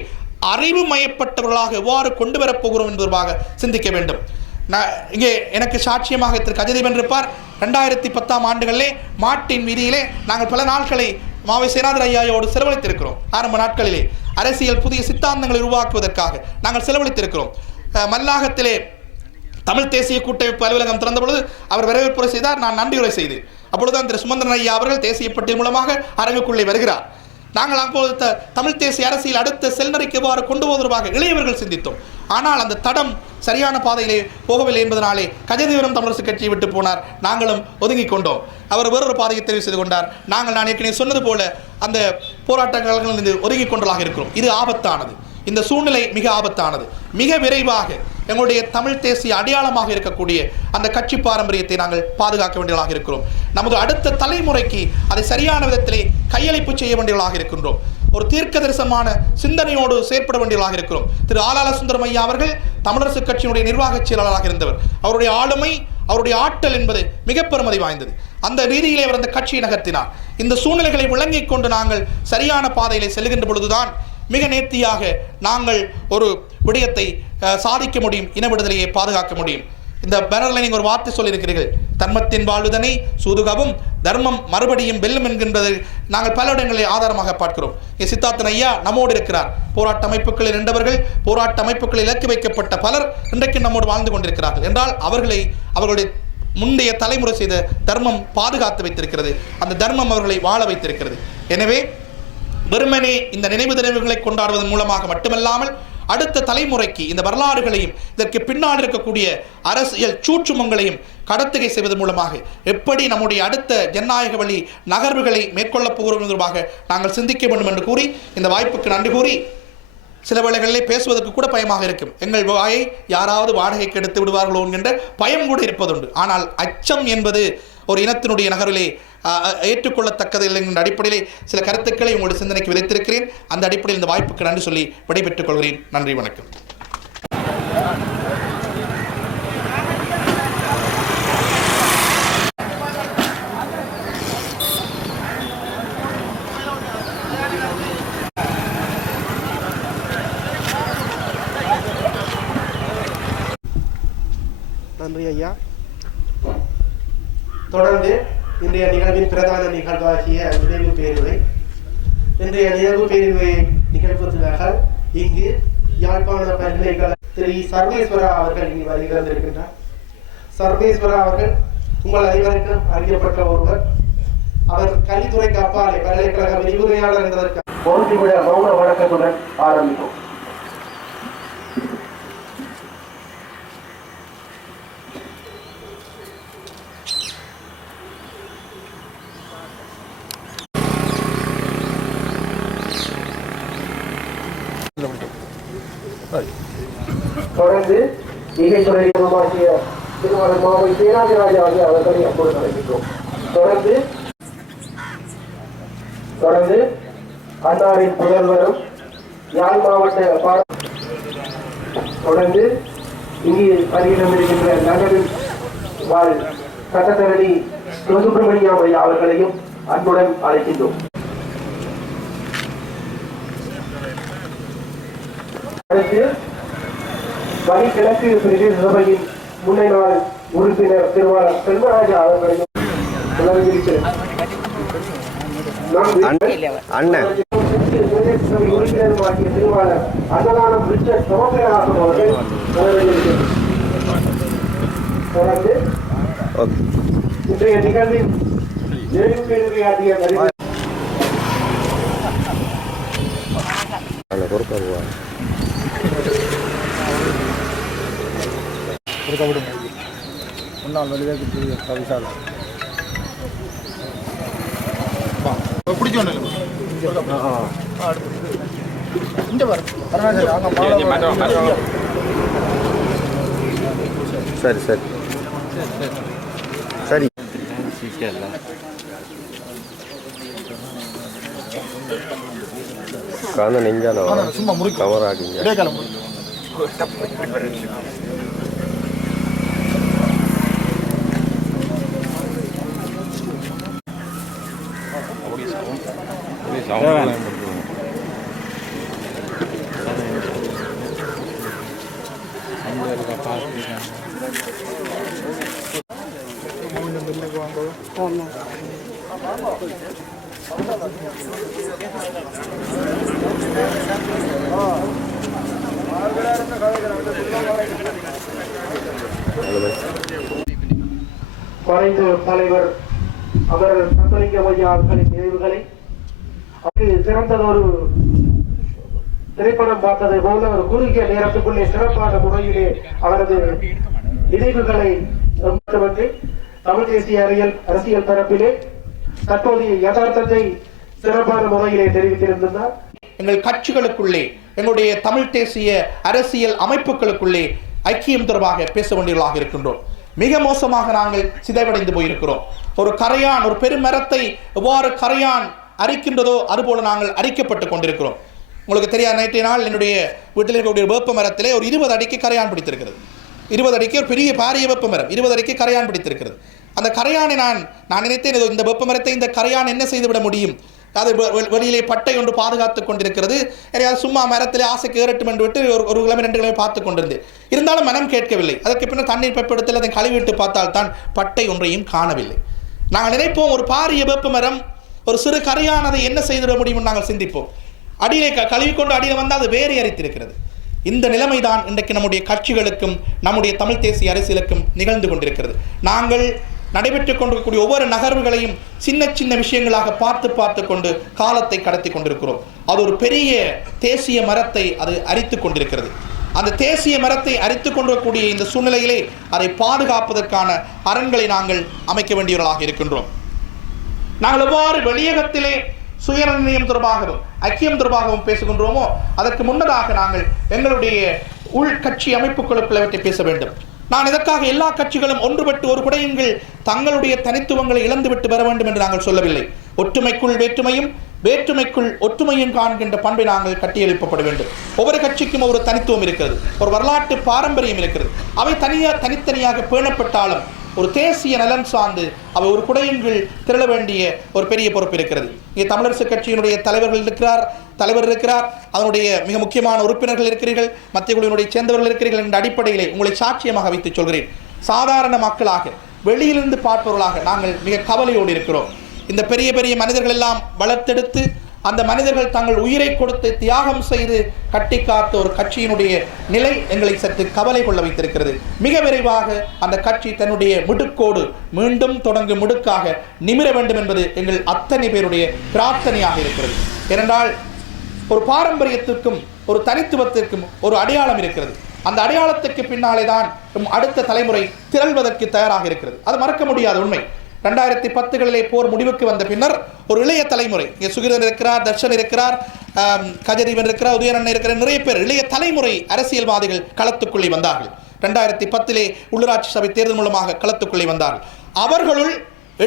அறிவு மயப்பட்டவர்களாக எவ்வாறு கொண்டு வரப்போகிறோம் என்பதாக சிந்திக்க வேண்டும். இங்கே எனக்கு சாட்சியமாக திரு கஜதீபன் இருப்பார். 2010 ஆண்டுகளிலே மாட்டின் வீதியிலே நாங்கள் பல நாட்களை மாவை சேனாதர் ஐயாவோடு செலவழித்திருக்கிறோம். ஆரம்ப நாட்களிலே அரசியல் புதிய சித்தாந்தங்களை உருவாக்குவதற்காக நாங்கள் செலவழித்திருக்கிறோம். மல்லாகத்திலே தமிழ் தேசிய கூட்டமைப்பு அலுவலகம் திறந்த பொழுது அவர் வரவேற்புரை செய்தார், நான் நன்றியுரை செய்தேன். அப்பொழுதுதான் திரு சுமந்திரன் ஐயா அவர்கள் தேசிய பட்டியல் மூலமாக அரங்குக்குள்ளே வருகிறார். நாங்கள் அப்போது தமிழ் தேசிய அரசியல் அடுத்த செல்நறைக்கு எவ்வாறு கொண்டு போவதற்காக இளையவர்கள் சிந்தித்தோம். ஆனால் அந்த தடம் சரியான பாதையிலே போகவில்லை என்பதனாலே கஜதீபனும் தமிழரசு கட்சியை விட்டு போனார். நாங்களும் ஒதுங்கிக் கொண்டோம். அவர் வேறொரு பாதையை தெரிவு செய்து கொண்டார். நான் ஏற்கனவே சொன்னது போல அந்த போராட்டங்களிலிருந்து ஒதுங்கிக் கொண்டலாக இருக்கிறோம். இது ஆபத்தானது. இந்த சூழ்நிலை மிக ஆபத்தானது. மிக விரைவாக எங்களுடைய தமிழ் தேசிய அடையாளமாக இருக்கக்கூடிய அந்த கட்சி பாரம்பரியத்தை நாங்கள் பாதுகாக்க வேண்டியவர்களாக இருக்கிறோம். நமது அடுத்த தலைமுறைக்கு அதை சரியான விதத்திலே கையளிப்பு செய்ய வேண்டியவர்களாக இருக்கின்றோம். ஒரு தீர்க்க தரிசனமான சிந்தனையோடு செயற்பட வேண்டியவர்களாக இருக்கிறோம். திரு ஆலால சுந்தரம் ஐயா அவர்கள் தமிழரசு கட்சியினுடைய நிர்வாக செயலாளராக இருந்தவர். அவருடைய ஆளுமை, அவருடைய ஆற்றல் என்பது மிக பெருமதி வாய்ந்தது. அந்த ரீதியிலே அவர் அந்த கட்சியை நகர்த்தினார். இந்த சூழ்நிலைகளை விளங்கிக் கொண்டு நாங்கள் சரியான பாதையிலே செல்கின்ற பொழுதுதான் மிக நேர்த்தியாக நாங்கள் ஒரு விடயத்தை சாதிக்க முடியும், இன விடுதலையை பாதுகாக்க முடியும். இந்த பேனரில் நீங்கள் ஒரு வார்த்தை சொல்லியிருக்கிறீர்கள், தர்மத்தின் வாழ்வுதனை சூதுகவும் தர்மம் மறுபடியும் வெல்லும் என்கின்றதை நாங்கள் பல இடங்களில் ஆதாரமாக பார்க்கிறோம். சித்தார்த்தன் ஐயா நம்மோடு இருக்கிறார். போராட்ட அமைப்புகளில் நின்றவர்கள், போராட்ட அமைப்புகளில் இலக்கு வைக்கப்பட்ட பலர் இன்றைக்கு நம்மோடு வாழ்ந்து கொண்டிருக்கிறார்கள் என்றால் அவர்களுடைய முந்தைய தலைமுறை செய்த தர்மம் பாதுகாத்து வைத்திருக்கிறது. அந்த தர்மம் அவர்களை வாழ வைத்திருக்கிறது. எனவே வெறுமனே இந்த நினைவு தினங்களை கொண்டாடுவதன் மூலமாக மட்டுமல்லாமல் அடுத்த தலைமுறைக்கு இந்த வரலாறுகளையும் இதற்கு பின்னால் இருக்கக்கூடிய அரசியல் சூட்சுமங்களையும் கடத்துகை செய்வதன் மூலமாக எப்படி நம்முடைய அடுத்த ஜனநாயக வழி நகர்வுகளை மேற்கொள்ளப் போகிறோம் என்பதாக நாங்கள் சிந்திக்க வேண்டும் என்று கூறி இந்த வாய்ப்புக்கு நன்றி கூறி, சில வேளைகளிலே பேசுவதற்கு கூட பயமாக இருக்கும். எங்கள் வாயை யாராவது வாடகைக்கு எடுத்து விடுவார்களோ என்கின்ற பயம் கூட இருப்பதுண்டு. ஆனால் அச்சம் என்பது ஒரு இனத்தினுடைய நகரிலே ஏற்றுக்கொள்ளத்தக்கது இல்லை என்ற அடிப்படையிலே சில கருத்துக்களை உங்களுடைய சிந்தனைக்கு விதைத்திருக்கிறேன். அந்த அடிப்படையில் இந்த வாய்ப்புக்கு நன்றி சொல்லி விடைபெற்றுக் கொள்கிறேன். நன்றி, வணக்கம். நன்றி ஐயா. தொடர்ந்து இன்றைய நிகழ்வின் பிரதான நிகழ்வாகிய நினைவு பேருரை. இன்றைய நினைவு பேருரை நிகழ்வதற்காக இங்கு யாழ்ப்பாண பல்கலைக்கழக திரு சர்வேஸ்வரா அவர்கள் இங்கு வருகின்றார். சர்வேஸ்வரா அவர்கள் உங்கள் அனைவருக்கும் அறியப்பட்ட ஒருவர். அவர் கல்வித்துறைக்கு அப்பாலே பல்கலைக்கழக விரிவுரையாளர் என்பதற்கு ஒன்றிவிட மௌன வழக்கத்துடன் ஆரம்பிக்கும். தொடர்ந்து நிகழ்ச்சியை உருவாக்கிய திருவாரூர் மாவட்ட சேனாதிராஜா ஆகிய அவர்களை அப்பொழுது அழைக்கின்றோம். தொடர்ந்து அன்னாரின் புதல்வரும் யாழ் மாவட்ட தொடர்ந்து இங்கே பணியிடம் இருக்கின்ற நகரில் வாழ் சட்டத்தரணி சுப்பிரமணியம் ஐயா அவர்களையும் அன்புடன் அழைக்கின்றோம். அடுத்து வடகிழக்கு பிரதேச சபையின் முன்னாள் உறுப்பினர் திருவாளர் செல்வராஜா அவர்களையும் உறுப்பினருமாகிய திருவாளர் அன்னதானம் ரிச்சர்ட் சோமகராசன் அவர்கள் தொடர்ந்து இன்றைய நிகழ்வில் நிறைவு பேருரையாற்றிய முன்னாள் வலிவேக்கு கவிசாலை சரி சரி சரி காண நெஞ்சால சும்மா முறுக்கு கவர் ஆகுங்க. மறைந்த தலைவர் அவர் சந்தலிங்கம் ஐயா அவர்களின் நினைவுகளை சிறந்ததொரு திரைப்படம் பார்த்ததை போல ஒரு குறுகிய நேரத்துக்குள்ளே சிறப்பான முறையிலே அவரது நினைவுகளை தமிழ் தேசிய அரசியல் தரப்பிலே தற்போதைய யதார்த்தத்தை சிறப்பான முறையிலே தெரிவித்திருந்தார். எங்கள் கட்சிகளுக்குள்ளே, எங்களுடைய தமிழ் தேசிய அரசியல் அமைப்புகளுக்குள்ளே ஐக்கியம் தொடர்பாக பேச வேண்டியவர்களாக இருக்கின்றோம். மிக மோசமாக நாங்கள் சிதைவடைந்து போயிருக்கிறோம். ஒரு கரையான், ஒரு பெருமரத்தை எவ்வாறு கரையான் அரிக்கின்றதோ அதுபோல நாங்கள் அரிக்கப்பட்டு கொண்டிருக்கிறோம். உங்களுக்கு தெரியாது, நேற்றைய நாள் என்னுடைய வீட்டில் இருக்கக்கூடிய வேப்ப மரத்திலே ஒரு 20 அடிக்கு கரையான் பிடித்திருக்கிறது. 20 அடிக்கு ஒரு பெரிய பாரிய வேப்ப மரம் 20 அடிக்கு கரையான் பிடித்திருக்கிறது. அந்த கரையானை நான் நினைத்தேன், இந்த வேப்ப மரத்தை இந்த கரையான் என்ன செய்துவிட முடியும், அது வெளியிலே பட்டை ஒன்று பாதுகாத்துக் கொண்டிருக்கிறது, யாரையாவது சும்மா மரத்திலே ஆசைக்கு ஏறட்டும் என்று விட்டு ஒரு கிழமை 2 கிழமை பார்த்து கொண்டிருந்தேன். இருந்தாலும் மனம் கேட்கவில்லை. அதற்கு பின்னர் தண்ணீர் பெப்படுத்தல் அதை கழுவிட்டு பார்த்தால் தான் பட்டை ஒன்றையும் காணவில்லை. நாங்கள் நினைப்போம், ஒரு பாரிய வேப்ப மரம், ஒரு சிறு கரையானதை என்ன செய்துவிட முடியும் நாங்கள் சிந்திப்போம். அடியிலே கழுவிக்கொண்டு அடியில் வந்தால் அது வேறு அரித்திருக்கிறது. இந்த நிலைமை தான் இன்றைக்கு நம்முடைய கட்சிகளுக்கும் நம்முடைய தமிழ் தேசிய அரசியலுக்கும் நிகழ்ந்து கொண்டிருக்கிறது. நாங்கள் நடைபெற்றுக் கொண்டிருக்கக்கூடிய ஒவ்வொரு நகர்வுகளையும் சின்ன சின்ன விஷயங்களாக பார்த்து கொண்டு காலத்தை கடத்தி கொண்டிருக்கிறோம். அது ஒரு பெரிய தேசிய மரத்தை அது அரித்து கொண்டிருக்கிறது. அந்த தேசிய மரத்தை அரித்து கொண்டிருக்கக்கூடிய இந்த சூழ்நிலையிலே அதை பாதுகாப்பதற்கான அரண்களை நாங்கள் அமைக்க வேண்டியவர்களாக இருக்கின்றோம். நாங்கள் எவ்வாறு வெளியகத்திலே சுயநிர்ணயம் தொடர்பாகவும் ஐக்கியம் தொடர்பாகவும் பேசுகின்றோமோ அதற்கு முன்னதாக நாங்கள் எங்களுடைய உள்கட்சி அமைப்புகளுக்குள்ளவற்றை பேச வேண்டும். நான் இதற்காக எல்லா கட்சிகளும் ஒன்றுபட்டு ஒரு குடையுங்கள் தங்களுடைய தனித்துவங்களை இழந்துவிட்டு வர வேண்டும் என்று நாங்கள் சொல்லவில்லை. ஒற்றுமைக்குள் வேற்றுமையும் வேற்றுமைக்குள் ஒற்றுமையும் காண்கின்ற பண்பை நாங்கள் கட்டியெழுப்பப்பட வேண்டும். ஒவ்வொரு கட்சிக்கும் ஒரு தனித்துவம் இருக்கிறது, ஒரு வரலாற்று பாரம்பரியம் இருக்கிறது. அவை தனித்தனியாக பேணப்பட்டாலும் ஒரு தேசிய நலன் சார்ந்து அவை ஒரு குடையுங்கள் திரள வேண்டிய ஒரு பெரிய பொறுப்பு இருக்கிறது. இங்கே தமிழரசு கட்சியினுடைய தலைவர் இருக்கிறார், அதனுடைய மிக முக்கியமான உறுப்பினர்கள் இருக்கிறீர்கள், மத்திய குழுவினுடைய சேர்ந்தவர்கள் இருக்கிறீர்கள் என்ற அடிப்படையிலே உங்களை சாட்சியமாக வைத்து சொல்கிறேன். சாதாரண மக்களாக வெளியிலிருந்து பார்ப்பவர்களாக நாங்கள் மிக கவலையோடு இருக்கிறோம். இந்த பெரிய பெரிய மனிதர்கள் எல்லாம் வளர்த்தெடுத்து அந்த மனிதர்கள் தங்கள் உயிரை கொடுத்து தியாகம் செய்து கட்டி காத்த ஒரு கட்சியினுடைய நிலை எங்களை சற்று கவலை கொள்ள வைத்திருக்கிறது. மிக விரைவாக அந்த கட்சி தன்னுடைய முடுக்கோடு மீண்டும் தொடங்கும் முடுக்காக நிமிர வேண்டும் என்பது எங்கள் அத்தனை பேருடைய பிரார்த்தனையாக இருக்கிறது. ஏனென்றால் ஒரு பாரம்பரியத்திற்கும் ஒரு தனித்துவத்திற்கும் ஒரு அடையாளம் இருக்கிறது. அந்த அடையாளத்துக்கு பின்னாலே தான் அடுத்த தலைமுறை திரள்வதற்கு தயாராக இருக்கிறது. அது மறக்க முடியாத உண்மை. 2010களிலே போர் முடிவுக்கு வந்த பின்னர் ஒரு இளைய தலைமுறை, இங்கே சுகிரன் இருக்கிறார், தர்ஷன் இருக்கிறார், கஜதீவன் இருக்கிறார், உதயநன் இருக்கிற நிறைய பேர் இளைய தலைமுறை அரசியல்வாதிகள் களத்துக்குள்ளே வந்தார்கள். 2010 உள்ளூராட்சி சபை தேர்தல் மூலமாக களத்துக்குள்ளே வந்தார்கள். அவர்களுள்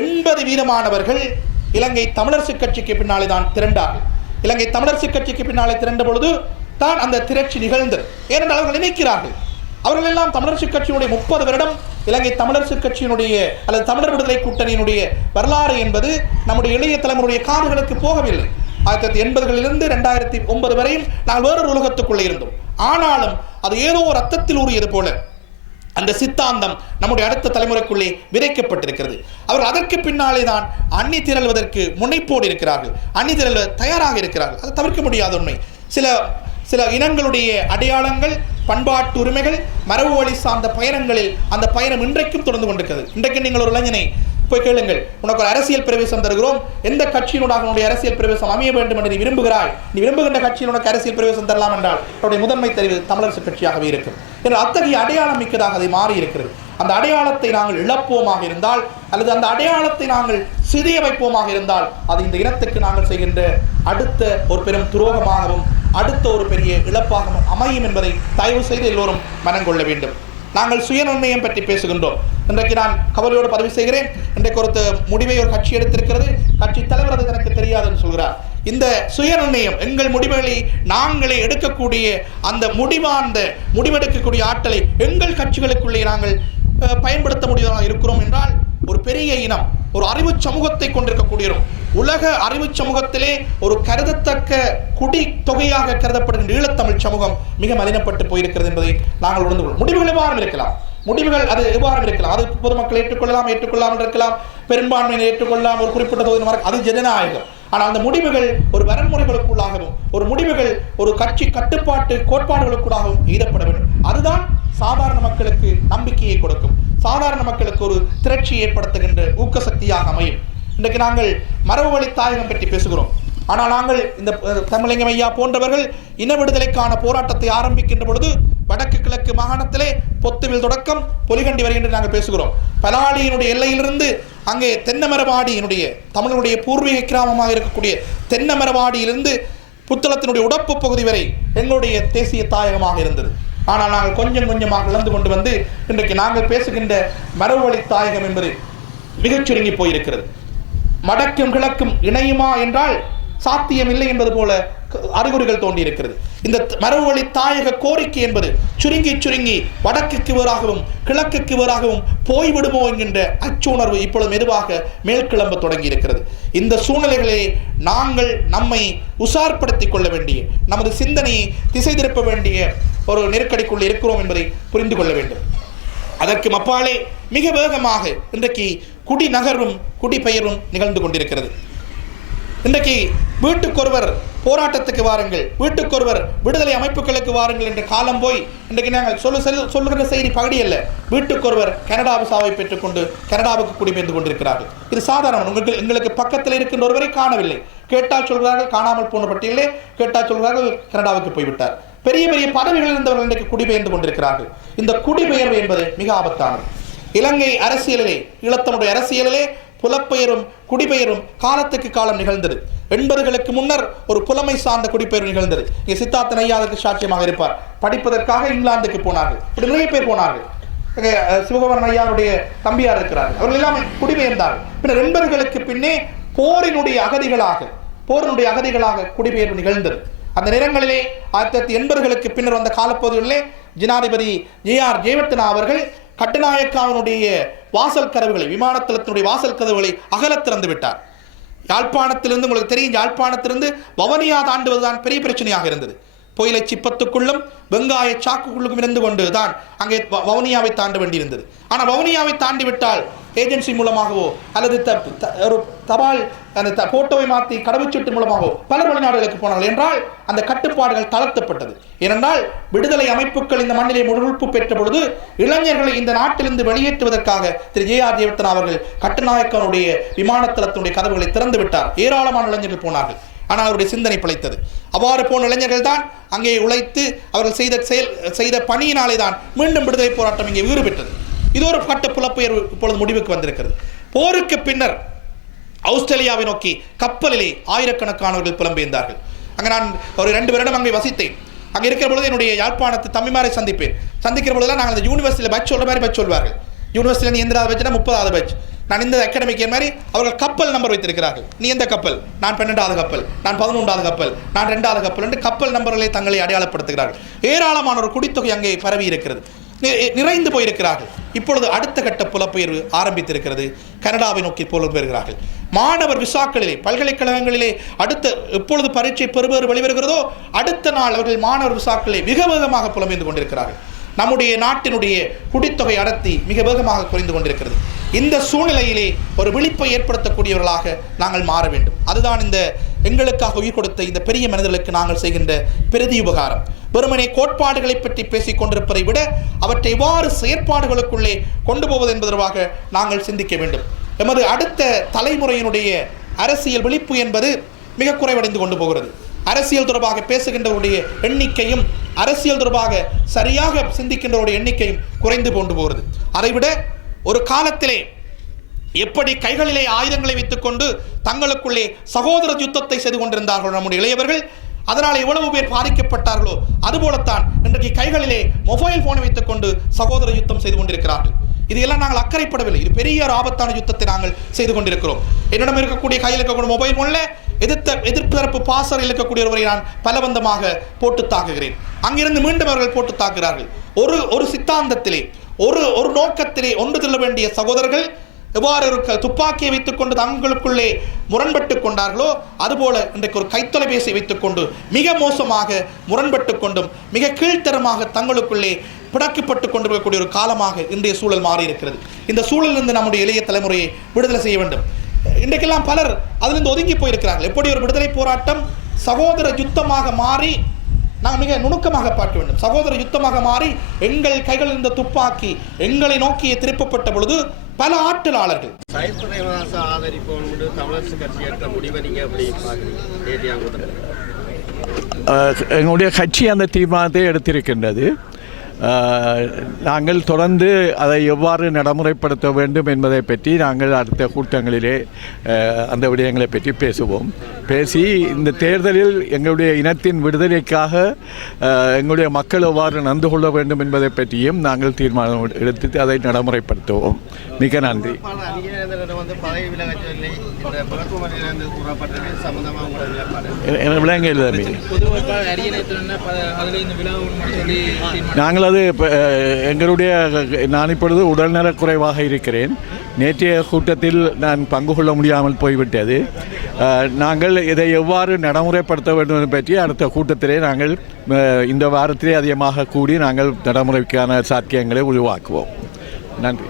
80% இலங்கை தமிழரசு கட்சிக்கு பின்னாலே தான் திரண்டார்கள். இலங்கை தமிழரசு கட்சிக்கு பின்னாலே திரண்ட பொழுது தான் அந்த திரட்சி நிகழ்ந்தது. ஏனென்றால் அவர்கள் நினைக்கிறார்கள், அவர்கள் எல்லாம் தமிழரசு கட்சியினுடைய 30 வருடம் இலங்கை தமிழரசு கட்சியினுடைய அல்லது தமிழர் விடுதலை கூட்டணியினுடைய வரலாறு என்பது நம்முடைய இளைய தலைமுறையுடைய காதுகளுக்கு போகவில்லை. 1980களிலிருந்து 2009 வரையும் நாங்கள் வேறொரு உலகத்துக்குள்ளே இருந்தோம். ஆனாலும் அது ஏதோ ஒரு ரத்தத்தில் ஊறியது போல அந்த சித்தாந்தம் நம்முடைய அடுத்த தலைமுறைக்குள்ளே விதைக்கப்பட்டிருக்கிறது. அவர்கள் அதற்கு பின்னாலே தான் அன்னி திரள்வதற்கு முனைப்போடு இருக்கிறார்கள், அன்னி திரள்வ தயாராக இருக்கிறார்கள். அது தவிர்க்க முடியாத உண்மை. சில இனங்களுடைய அடையாளங்கள், பண்பாட்டு உரிமைகள், மரபு வழி சார்ந்த பயணங்களில் அந்த பயணம் இன்றைக்கும் தொடர்ந்து கொண்டிருக்கிறது. இன்றைக்கு நீங்கள் ஒரு இளைஞனை போய் கேளுங்கள், உனக்கு ஒரு அரசியல் பிரவேசம் தருகிறோம், எந்த கட்சியினூடாக உன்னுடைய அரசியல் பிரவேசம் அமைய வேண்டும் என்று நீ விரும்புகிறாய், நீ விரும்புகின்ற கட்சியில் உனக்கு அரசியல் பிரவேசம் தரலாம் என்றால் அவருடைய முதன்மை தெரிவு தமிழரசு கட்சியாகவே இருக்கும். என்று அத்தகைய அடையாளம் மிக்கதாக அதை மாறி இருக்கிறது. அந்த அடையாளத்தை நாங்கள் இழப்போமாக இருந்தால் அல்லது அந்த அடையாளத்தை நாங்கள் சிறிய வைப்போமாக இருந்தால் அது இந்த இனத்துக்கு நாங்கள் செய்கின்ற அடுத்த ஒரு பெரும் துரோகமாகவும் அடுத்த ஒரு பெரிய இழப்பாகவும் அமையும் என்பதை தயவு செய்து எல்லோரும் மனங்கொள்ள வேண்டும். நாங்கள் சுயநிர்ணயம் பற்றி பேசுகின்றோம். இன்றைக்கு நான் கவலையோடு பதிவு செய்கிறேன். இன்றைக்கு ஒரு முடிவை ஒரு கட்சி எடுத்திருக்கிறது, கட்சி தலைவர் அது எனக்கு தெரியாதுன்னு சொல்கிறார். இந்த சுயநிர்ணயம், எங்கள் முடிவுகளை நாங்களே எடுக்கக்கூடிய அந்த முடிவெடுக்கக்கூடிய ஆற்றலை எங்கள் கட்சிகளுக்குள்ளே நாங்கள் பயன்படுத்த முடியாத இருக்கிறோம் என்றால் ஒரு பெரிய இனம், ஒரு அறிவு சமூகத்தை கொண்டிருக்கக்கூடியோம். உலக அறிவு சமூகத்திலே ஒரு கருதத்தக்க குடி தொகையாக கருதப்படுகின்ற ஈழத்தமிழ் சமூகம் மிக மலினப்பட்டு போயிருக்கிறது என்பதை நாங்கள் உணர்ந்து கொள்வோம். முடிவுகள் எவ்வாறு இருக்கலாம், முடிவுகள் அது எவ்வாறு இருக்கலாம், அது பொதுமக்கள் ஏற்றுக்கொள்ளாமல் இருக்கலாம், பெரும்பான்மையை ஏற்றுக்கொள்ளாமல் ஒரு குறிப்பிட்ட தொகுதி, அது ஜனநாயகம். ஆனால் அந்த முடிவுகள் ஒரு வரன்முறைகளுக்குள்ளாகவும் ஒரு முடிவுகள் ஒரு கட்சி கட்டுப்பாட்டு கோட்பாடுகளுக்குள்ளாகவும் ஈடப்பட வேண்டும். அதுதான் சாதாரண மக்களுக்கு நம்பிக்கையை கொடுக்கும், சாதாரண மக்களுக்கு ஒரு திரட்சி ஏற்படுத்துகின்ற ஊக்க சக்தியாக அமையும். இன்றைக்கு நாங்கள் மரபு வழி தாயகம் பற்றி பேசுகிறோம். ஆனால் நாங்கள் இந்த தமிழலிங்கம் ஐயா போன்றவர்கள் இன விடுதலைக்கான போராட்டத்தை ஆரம்பிக்கின்ற பொழுது வடக்கு கிழக்கு மாகாணத்திலே பொத்துவில் தொடக்கம் பொலிகண்டி வரை என்று நாங்கள் பேசுகிறோம். பலாடியினுடைய எல்லையிலிருந்து அங்கே தென்னமரவாடியினுடைய தமிழனுடைய பூர்வீக கிராமமாக இருக்கக்கூடிய தென்னமரவாடியிலிருந்து புத்தளத்தினுடைய உடப்பு பகுதி வரை எங்களுடைய தேசிய தாயகமாக இருந்தது. ஆனால் நாங்கள் கொஞ்சம் கொஞ்சமாக இழந்து கொண்டு வந்து இன்றைக்கு நாங்கள் பேசுகின்ற மரபு வழி தாயகம் என்பது மிகச் சுருங்கி போயிருக்கிறது. வடக்கும் கிழக்கும் இணையுமா என்றால் சாத்தியம் இல்லை என்பது போல அறிகுறிகள் தோன்றியிருக்கிறது. இந்த மரபு வழி தாயக கோரிக்கை என்பது சுருங்கி வடக்குக்கு வேறாகவும் கிழக்குக்கு வேறாகவும் போய்விடுமோ என்கின்ற அச்சுணர்வு இப்பொழுது மெதுவாக மேற்கிளம்ப தொடங்கி இருக்கிறது. இந்த சூழ்நிலைகளை நாங்கள் நம்மை உசார்படுத்திக் கொள்ள வேண்டிய, நமது சிந்தனையை திசை திருப்ப வேண்டிய ஒரு நெருக்கடிக்குள் இருக்கிறோம் என்பதை புரிந்து கொள்ள வேண்டும். அதற்கு அப்பாலே மிக வேகமாக இன்றைக்கு குடிநகர்வும் குடிபெயர்வும் நிகழ்ந்து கொண்டிருக்கிறது. இன்றைக்கு வீட்டுக்கொருவர் போராட்டத்துக்கு வாருங்கள், வீட்டுக்கொருவர் விடுதலை அமைப்புகளுக்கு வாருங்கள் என்ற காலம் போய் இன்றைக்கு நாங்கள் சொல்லுகிற செய்தி பகுதி அல்ல. வீட்டுக்கொருவர் கனடா விசாவை பெற்றுக்கொண்டு கனடாவுக்கு குடிபெயர்ந்து கொண்டிருக்கிறார்கள். இது சாதாரண. எங்களுக்கு பக்கத்தில் இருக்கின்ற ஒருவரை காணவில்லை, கேட்டால் சொல்கிறார்கள் காணாமல் போன பட்டியலே, கேட்டால் சொல்கிறார்கள் கனடாவுக்கு போய்விட்டார். பெரிய பெரிய பதவிகளில் இருந்தவர்கள் இன்றைக்கு குடிபெயர்ந்து கொண்டிருக்கிறார்கள். இந்த குடிபெயர்வு என்பது மிக ஆபத்தானது. இலங்கை அரசியலிலே, ஈழத்தமிழ் அரசியலிலே புலப்பெயரும் குடிபெயரும் காலத்துக்கு காலம் நிகழ்ந்தது. 80களுக்கு முன்னர் ஒரு புலமை சார்ந்த குடிபெயர்வு நிகழ்ந்தது. இங்கே சித்தார்த்தன் ஐயா அதற்கு சாட்சியமாக இருப்பார். படிப்பதற்காக இங்கிலாந்துக்கு போனார்கள், இப்படி நிறைய பேர் போனார்கள். சிவகுமாரன் ஐயாவுடைய தம்பியார் இருக்கிறார்கள், அவர்கள் எல்லாமே குடிபெயர்ந்தார்கள். பின்னர் 80களுக்கு பின்னே போரினுடைய அகதிகளாக குடிபெயர்வு நிகழ்ந்தது. அந்த நேரங்களிலே 1980களுக்கு பின்னர் வந்த காலப்பகுதிகளிலே ஜனாதிபதி ஜே.ஆர். ஜெயவர்தனா அவர்கள் கட்டுநாயக்காவினுடைய வாசல் கதவுகளை, விமானத்தளத்தினுடைய வாசல் கதவுகளை அகல திறந்து விட்டார். யாழ்ப்பாணத்திலிருந்து, உங்களுக்கு தெரியும், யாழ்ப்பாணத்திலிருந்து வவுனியா தாண்டுவதுதான் பெரிய பிரச்சனையாக இருந்தது. புயலை சிப்பத்துக்குள்ளும் வெங்காய சாக்குக்குள்ளுக்கும் இருந்து கொண்டு தான் அங்கே வவுனியாவை தாண்ட வேண்டியிருந்தது. ஆனால் வவுனியாவை தாண்டி விட்டால் ஏஜென்சி மூலமாகவோ அல்லது ஒரு தபால் அந்த போட்டோவை மாற்றி கடவுச்சீட்டு மூலமாகவோ பல வெளிநாடுகளுக்கு போனார்கள் என்றால் அந்த கட்டுப்பாடுகள் தளர்த்தப்பட்டது. ஏனென்றால் விடுதலை அமைப்புகள் இந்த மண்ணிலே முழுப்பு பெற்ற பொழுது இளைஞர்களை இந்த நாட்டிலிருந்து வெளியேற்றுவதற்காக திரு ஜே.ஆர். ஜெயவர்தனா அவர்கள் கட்டுநாயக்கனுடைய விமானத்தளத்தினுடைய கதவுகளை திறந்து விட்டார். ஏராளமான இளைஞர்கள் போனார்கள். ஆனால் அவருடைய சிந்தனை பிழைத்தது. அவ்வாறு போன இளைஞர்கள் தான் அங்கே உழைத்து அவர்கள் செய்த பணியினாலே தான் மீண்டும் விடுதலை போராட்டம் இங்கே வீறு பெற்றது. இது ஒரு கட்ட புலப்பெயர்வு இப்பொழுது முடிவுக்கு வந்திருக்கிறது. போருக்கு பின்னர் ஆஸ்திரேலியாவை நோக்கி கப்பலிலே ஆயிரக்கணக்கானவர்கள் புலம்பெயர்ந்தார்கள். அங்கே நான் ஒரு 2 வருடம் அங்கே வசித்தேன். அங்கே இருக்கிற பொழுது என்னுடைய யாழ்ப்பாணத்து தம்பிமாரை சந்திக்கிற பொழுதுலாம் நாங்கள் அந்த யூனிவர்சிட்டியில் பட்ச் சொல்கிற மாதிரி பட்ச் சொல்வார்கள். யூனிவர்சிட்டியில் எந்த பட்ச்னா 30வது பட்ச். நான் இந்த அகாடமிக் மாதிரி அவர்கள் கப்பல் நம்பர் வைத்திருக்கிறார்கள். நீ எந்த கப்பல்? நான் 12வது கப்பல், நான் 11வது கப்பல், நான் 2வது கப்பல் என்று கப்பல் நம்பர்களை தங்களை அடையாளப்படுத்துகிறார்கள். ஏராளமான ஒரு குடித்தொகை அங்கே பரவி இருக்கிறது, நிறைந்து போயிருக்கிறார்கள். இப்பொழுது அடுத்த கட்ட புலப்பெயர்வு ஆரம்பித்திருக்கிறது. கனடாவை நோக்கி புலம்பெயர்கிறார்கள். மாணவர் விசாக்களிலே, பல்கலைக்கழகங்களிலே அடுத்த எப்பொழுது பரீட்சை பெறுபேறு வெளிவருகிறதோ அடுத்த நாள் அவர்கள் மாணவர் விசாக்களிலே மிக வேகமாக புலம்பெயர்ந்து கொண்டிருக்கிறார்கள். நம்முடைய நாட்டினுடைய குடித்தொகை அடர்த்தி மிக வேகமாக குறைந்து கொண்டிருக்கிறது. இந்த சூழ்நிலையிலே ஒரு விழிப்பை ஏற்படுத்தக்கூடியவர்களாக நாங்கள் மாற வேண்டும். அதுதான் இந்த எங்களுக்காக உயிர் கொடுத்த இந்த பெரிய மனிதர்களுக்கு நாங்கள் செய்கின்ற பிரதி உபகாரம். வெறுமனே கோட்பாடுகளை பற்றி பேசிக் கொண்டிருப்பதை விட அவற்றை எவ்வாறு செயற்பாடுகளுக்குள்ளே கொண்டு போவது என்பதற்காக நாங்கள் சிந்திக்க வேண்டும். எமது அடுத்த தலைமுறையினுடைய அரசியல் விழிப்பு என்பது மிக குறைவடைந்து கொண்டு போகிறது. அரசியல் தொடர்பாக பேசுகின்றவருடைய எண்ணிக்கையும் அரசியல் தொடர்பாக சரியாக சிந்திக்கின்றவருடைய எண்ணிக்கையும் குறைந்து கொண்டு போகிறது. அதைவிட ஒரு காலத்திலே எப்படி கைகளிலே ஆயுதங்களை வைத்துக்கொண்டு தங்களுக்குள்ளே சகோதர யுத்தத்தை செய்து கொண்டிருந்தார்கள் நம்முடைய இளையவர்கள், அதனால் எவ்வளவு பேர் பாதிக்கப்பட்டார்களோ அதுபோலத்தான் இன்றைக்கு கைகளிலே மொபைல் போனை வைத்துக்கொண்டு சகோதர யுத்தம் செய்து கொண்டிருக்கிறார்கள். இதையெல்லாம் நாங்கள் அக்கறைப்படவில்லை. இது பெரிய ஒரு ஆபத்தான யுத்தத்தை நாங்கள் செய்து கொண்டிருக்கிறோம். என்னிடம் இருக்கக்கூடிய கையில் இருக்கக்கூடிய மொபைல் போனில் எதிர்ப்பு தரப்பு பாசறையில் இருக்கக்கூடியவரை நான் பலவந்தமாக போட்டு தாக்குகிறேன். அங்கிருந்து மீண்டும் அவர்கள் போட்டு தாக்குகிறார்கள். ஒரு சித்தாந்தத்திலே ஒரு நோக்கத்திலே ஒன்று செல்ல வேண்டிய சகோதரர்கள் எவ்வாறு ஒரு துப்பாக்கியை வைத்துக்கொண்டு தங்களுக்குள்ளே முரண்பட்டு கொண்டார்களோ அதுபோல இன்றைக்கு ஒரு கைத்தொலைபேசியை வைத்துக்கொண்டு மிக மோசமாக முரண்பட்டு கொண்டும் மிக கீழ்த்தரமாக தங்களுக்குள்ளே பிடக்கப்பட்டு கொண்டிருக்கக்கூடிய ஒரு காலமாக இன்றைய சூழல் மாறி இருக்கிறது. இந்த சூழலிலிருந்து நம்முடைய இளைய தலைமுறையை விடுதலை செய்ய வேண்டும். இன்றைக்கெல்லாம் பலர் அதிலிருந்து ஒதுங்கி போயிருக்கிறார்கள். எப்படி ஒரு விடுதலை போராட்டம் சகோதர யுத்தமாக மாறி நாங்கள் மிக நுணுக்கமாக பார்க்க வேண்டும். சகோதர யுத்தமாக மாறி எங்கள் கைகளில் இருந்த துப்பாக்கி எங்களை நோக்கியே திருப்பப்பட்ட பொழுது பல ஆற்றலாளர்கள் எங்களுடைய கட்சி அந்த தீர்மானத்தை எடுத்திருக்கின்றது. நாங்கள் தொடர்ந்து அதை எவ்வாறு நடைமுறைப்படுத்த வேண்டும் என்பதை பற்றி நாங்கள் அடுத்த கூட்டங்களிலே அந்த விடயங்களை பற்றி பேசுவோம். பேசி இந்த தேர்தலில் எங்களுடைய இனத்தின் விடுதலைக்காக எங்களுடைய மக்கள் எவ்வாறு நடந்து கொள்ள வேண்டும் என்பதை பற்றியும் நாங்கள் தீர்மானம் எடுத்து அதை நடைமுறைப்படுத்துவோம். மிக நன்றி. விளங்க எழுத நாங்கள் அது எங்களுடைய நான் இப்பொழுது உடல்நலக் குறைவாக இருக்கிறேன். நேற்றைய கூட்டத்தில் நான் பங்கு கொள்ள முடியாமல் போய்விட்டது. நாங்கள் இதை எவ்வாறு நடைமுறைப்படுத்த வேண்டும் பற்றி அடுத்த கூட்டத்திலே நாங்கள் இந்த வாரத்திலே அதிகமாக கூடி நாங்கள் நடைமுறைக்கான சாத்தியங்களை உருவாக்குவோம். நன்றி.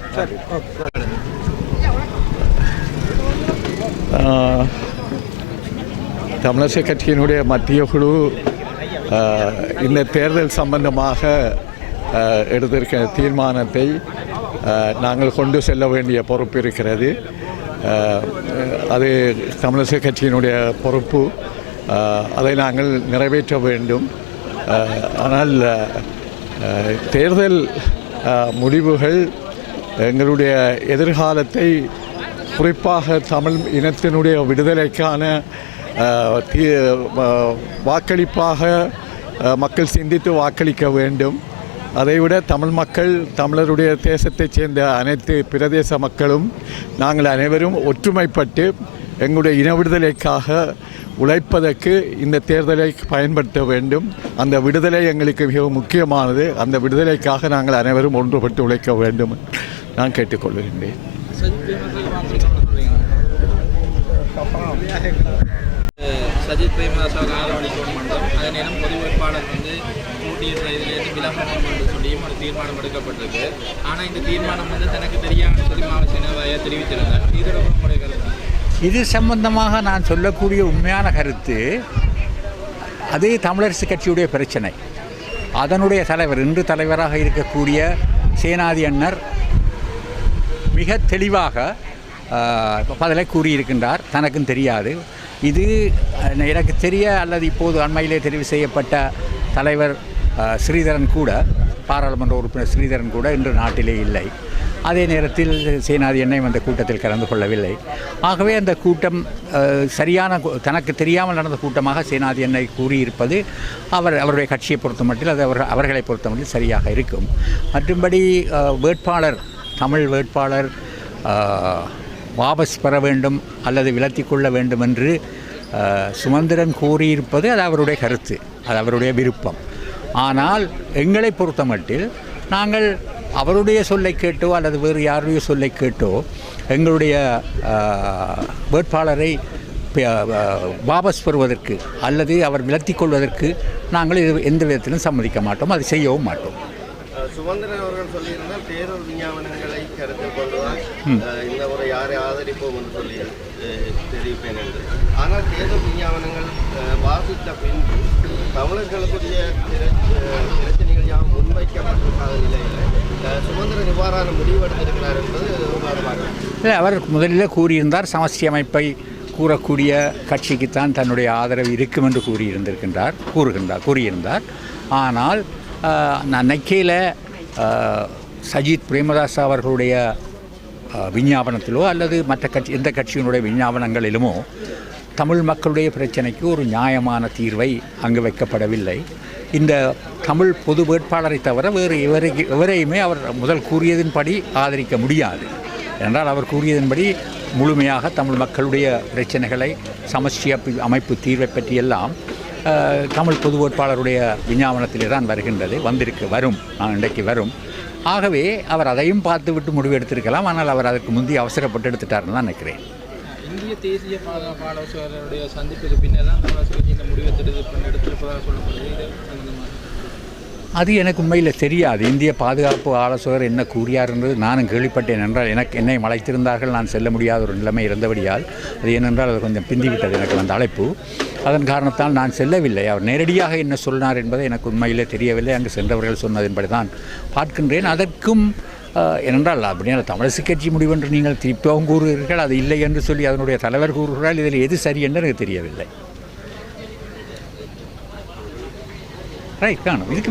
தமிழரசு கட்சியினுடைய மத்திய குழு இந்த தேர்தல் சம்பந்தமாக எடுத்திருக்கிற தீர்மானத்தை நாங்கள் கொண்டு செல்ல வேண்டிய பொறுப்பு இருக்கிறது. அது தமிழரசு கட்சியினுடைய பொறுப்பு. அதை நாங்கள் நிறைவேற்ற வேண்டும். ஆனால் தேர்தல் முடிவுகள் எங்களுடைய எதிர்காலத்தை குறிப்பாக தமிழ் இனத்தினுடைய விடுதலைக்கான வாக்களிப்பாக மக்கள் சிந்தித்து வாக்களிக்க வேண்டும். அதைவிட தமிழ் மக்கள், தமிழருடைய தேசத்தைச் சேர்ந்த அனைத்து பிரதேச மக்களும் நாங்கள் அனைவரும் ஒற்றுமைப்பட்டு எங்களுடைய இன விடுதலைக்காக உழைப்பதற்கு இந்த தேர்தலை பயன்படுத்த வேண்டும். அந்த விடுதலை எங்களுக்கு மிகவும் முக்கியமானது. அந்த விடுதலைக்காக நாங்கள் அனைவரும் ஒன்றுபட்டு உழைக்க வேண்டும் நான் கேட்டுக்கொள்கின்றேன். சஜித் பிரேமதாசாவுக்கு ஆதரவளிக்கும் மன்றம் அதே நேரம் பொது வேட்பாளர் போட்டியிடுற இதிலேருந்து விலகணும் என்று சொல்லியும் ஒரு தீர்மானம் எடுக்கப்பட்டிருக்கு. ஆனால் இந்த தீர்மானம் தனக்கு தெரியாமல் சொல்லி மாவட்ட தெரிவித்திருந்தார். இதோட உங்களுடைய கருத்து? இது சம்பந்தமாக நான் சொல்லக்கூடிய உண்மையான கருத்து, அது தமிழரசு கட்சியுடைய பிரச்சனை. அதனுடைய தலைவர், இன்று தலைவராக இருக்கக்கூடிய சேனாதி அண்ணர் மிக தெளிவாக பதிலை கூறியிருக்கின்றார். தனக்கும் தெரியாது. இது எனக்கு தெரிய அல்லது இப்போது அண்மையிலே தெரிவு செய்யப்பட்ட தலைவர் ஸ்ரீதரன் கூட, பாராளுமன்ற உறுப்பினர் ஸ்ரீதரன் கூட இன்று நாட்டிலே இல்லை. அதே நேரத்தில் சேனாதி எண்ணெய் அந்த கூட்டத்தில் கலந்து கொள்ளவில்லை. ஆகவே அந்த கூட்டம் சரியான, தனக்கு தெரியாமல் நடந்த கூட்டமாக சேனாதி எண்ணெய் கூறியிருப்பது அவருடைய கட்சியை பொறுத்த மட்டில் அது அவர்களை பொறுத்த மட்டில் சரியாக இருக்கும். மற்றும்படி வேட்பாளர், தமிழ் வேட்பாளர் வாபஸ் பெற வேண்டும் அல்லது விலத்தி கொள்ள வேண்டும் என்று சுமந்திரன் கூறியிருப்பது அது அவருடைய கருத்து, அது அவருடைய விருப்பம். ஆனால் எங்களை பொறுத்த மட்டில் நாங்கள் அவருடைய சொல்லை கேட்டோ அல்லது வேறு யாருடைய சொல்லை கேட்டோ எங்களுடைய வேட்பாளரை வாபஸ் பெறுவதற்கு அல்லது அவர் விலத்தி கொள்வதற்கு நாங்கள் எந்த விதத்திலும் சம்மதிக்க மாட்டோம். அது செய்யவும் மாட்டோம். சுமந்திரன் அவர்கள் சொல்லியிருந்தால் தேர்தல் விஞ்ஞாபனங்களை கருத்தில் கொண்டுதான் இந்த முறை யாரை ஆதரிப்போம் என்று சொல்லி தெரிவிப்பேன் என்று. ஆனால் தேர்தல் விஞ்ஞாபனங்கள் வாசித்த பின்பு தமிழர்களுக்குரிய பிரச்சனைகள் யாவும் முன்வைக்கப்பட்டிருக்காத நிலையில் சுமந்திரன் இவ்வாறான முடிவெடுத்திருக்கிறார் என்பது இல்லை. அவர் முதலில் கூறியிருந்தார், சமஷ்டி அமைப்பை கூறக்கூடிய கட்சிக்குத்தான் தன்னுடைய ஆதரவு இருக்கும் என்று கூறியிருந்தார். ஆனால் அன்னைக்கையில் சஜித் பிரேமதாசா அவர்களுடைய விஞ்ஞாபனத்திலோ அல்லது மற்ற கட்சி எந்த கட்சியினுடைய விஞ்ஞாபனங்களிலுமோ தமிழ் மக்களுடைய பிரச்சனைக்கு ஒரு நியாயமான தீர்வை அங்கு வைக்கப்படவில்லை. இந்த தமிழ் பொது வேட்பாளரை தவிர வேறு எவரையுமே அவர் முதல் கூறியதன்படி ஆதரிக்க முடியாது. என்றால் அவர் கூறியதன்படி முழுமையாக தமிழ் மக்களுடைய பிரச்சனைகளை, சமஷ்டி அமைப்பு தீர்வை பற்றியெல்லாம் தமிழ் பொது வேட்பாளருடைய விஞ்ஞாபனத்திலே தான் வருகின்றது, வரும் இன்றைக்கு வரும். ஆகவே அவர் அதையும் பார்த்து விட்டு முடிவு எடுத்திருக்கலாம். ஆனால் அவர் அதற்கு முந்தி அவசரப்பட்டு எடுத்துட்டாருன்னு தான் நினைக்கிறேன். இந்திய தேசிய பாதுகாப்பு ஆலோசகருடைய சந்திப்புக்கு பின்னர் தான் தமிழரசு கட்சி இந்த முடிவை எடுத்திருப்பதாக சொல்லப்படுது. இது சம்பந்தமாக அது எனக்கு உண்மையில் தெரியாது. இந்திய பாதுகாப்பு ஆலோசகர் என்ன கூறியார்ன்றது நானும் கேள்விப்பட்டேன். என்றால் என்னை அழைத்திருந்தார்கள், நான் செல்ல முடியாத ஒரு நிலைமை இருந்தபடியால் அது ஏனென்றால் அது கொஞ்சம் பிந்திவிட்டது எனக்கு அந்த அழைப்பு. அதன் காரணத்தால் நான் செல்லவில்லை. அவர் நேரடியாக என்ன சொன்னார் என்பதை எனக்கு உண்மையிலே தெரியவில்லை. அங்கு சென்றவர்கள் சொன்னதின்படி தான் பார்க்கின்றேன். அதற்கும் ஏனென்றால் அப்படியான தமிழரசு கட்சி முடிவென்று நீங்கள் திருப்பவும் கூறுகிறீர்கள், அது இல்லை என்று சொல்லி அதனுடைய தலைவர் கூறுகிறார். இதில் எது சரி என்று எனக்கு தெரியவில்லை. ரைட், காணும் இதுக்கு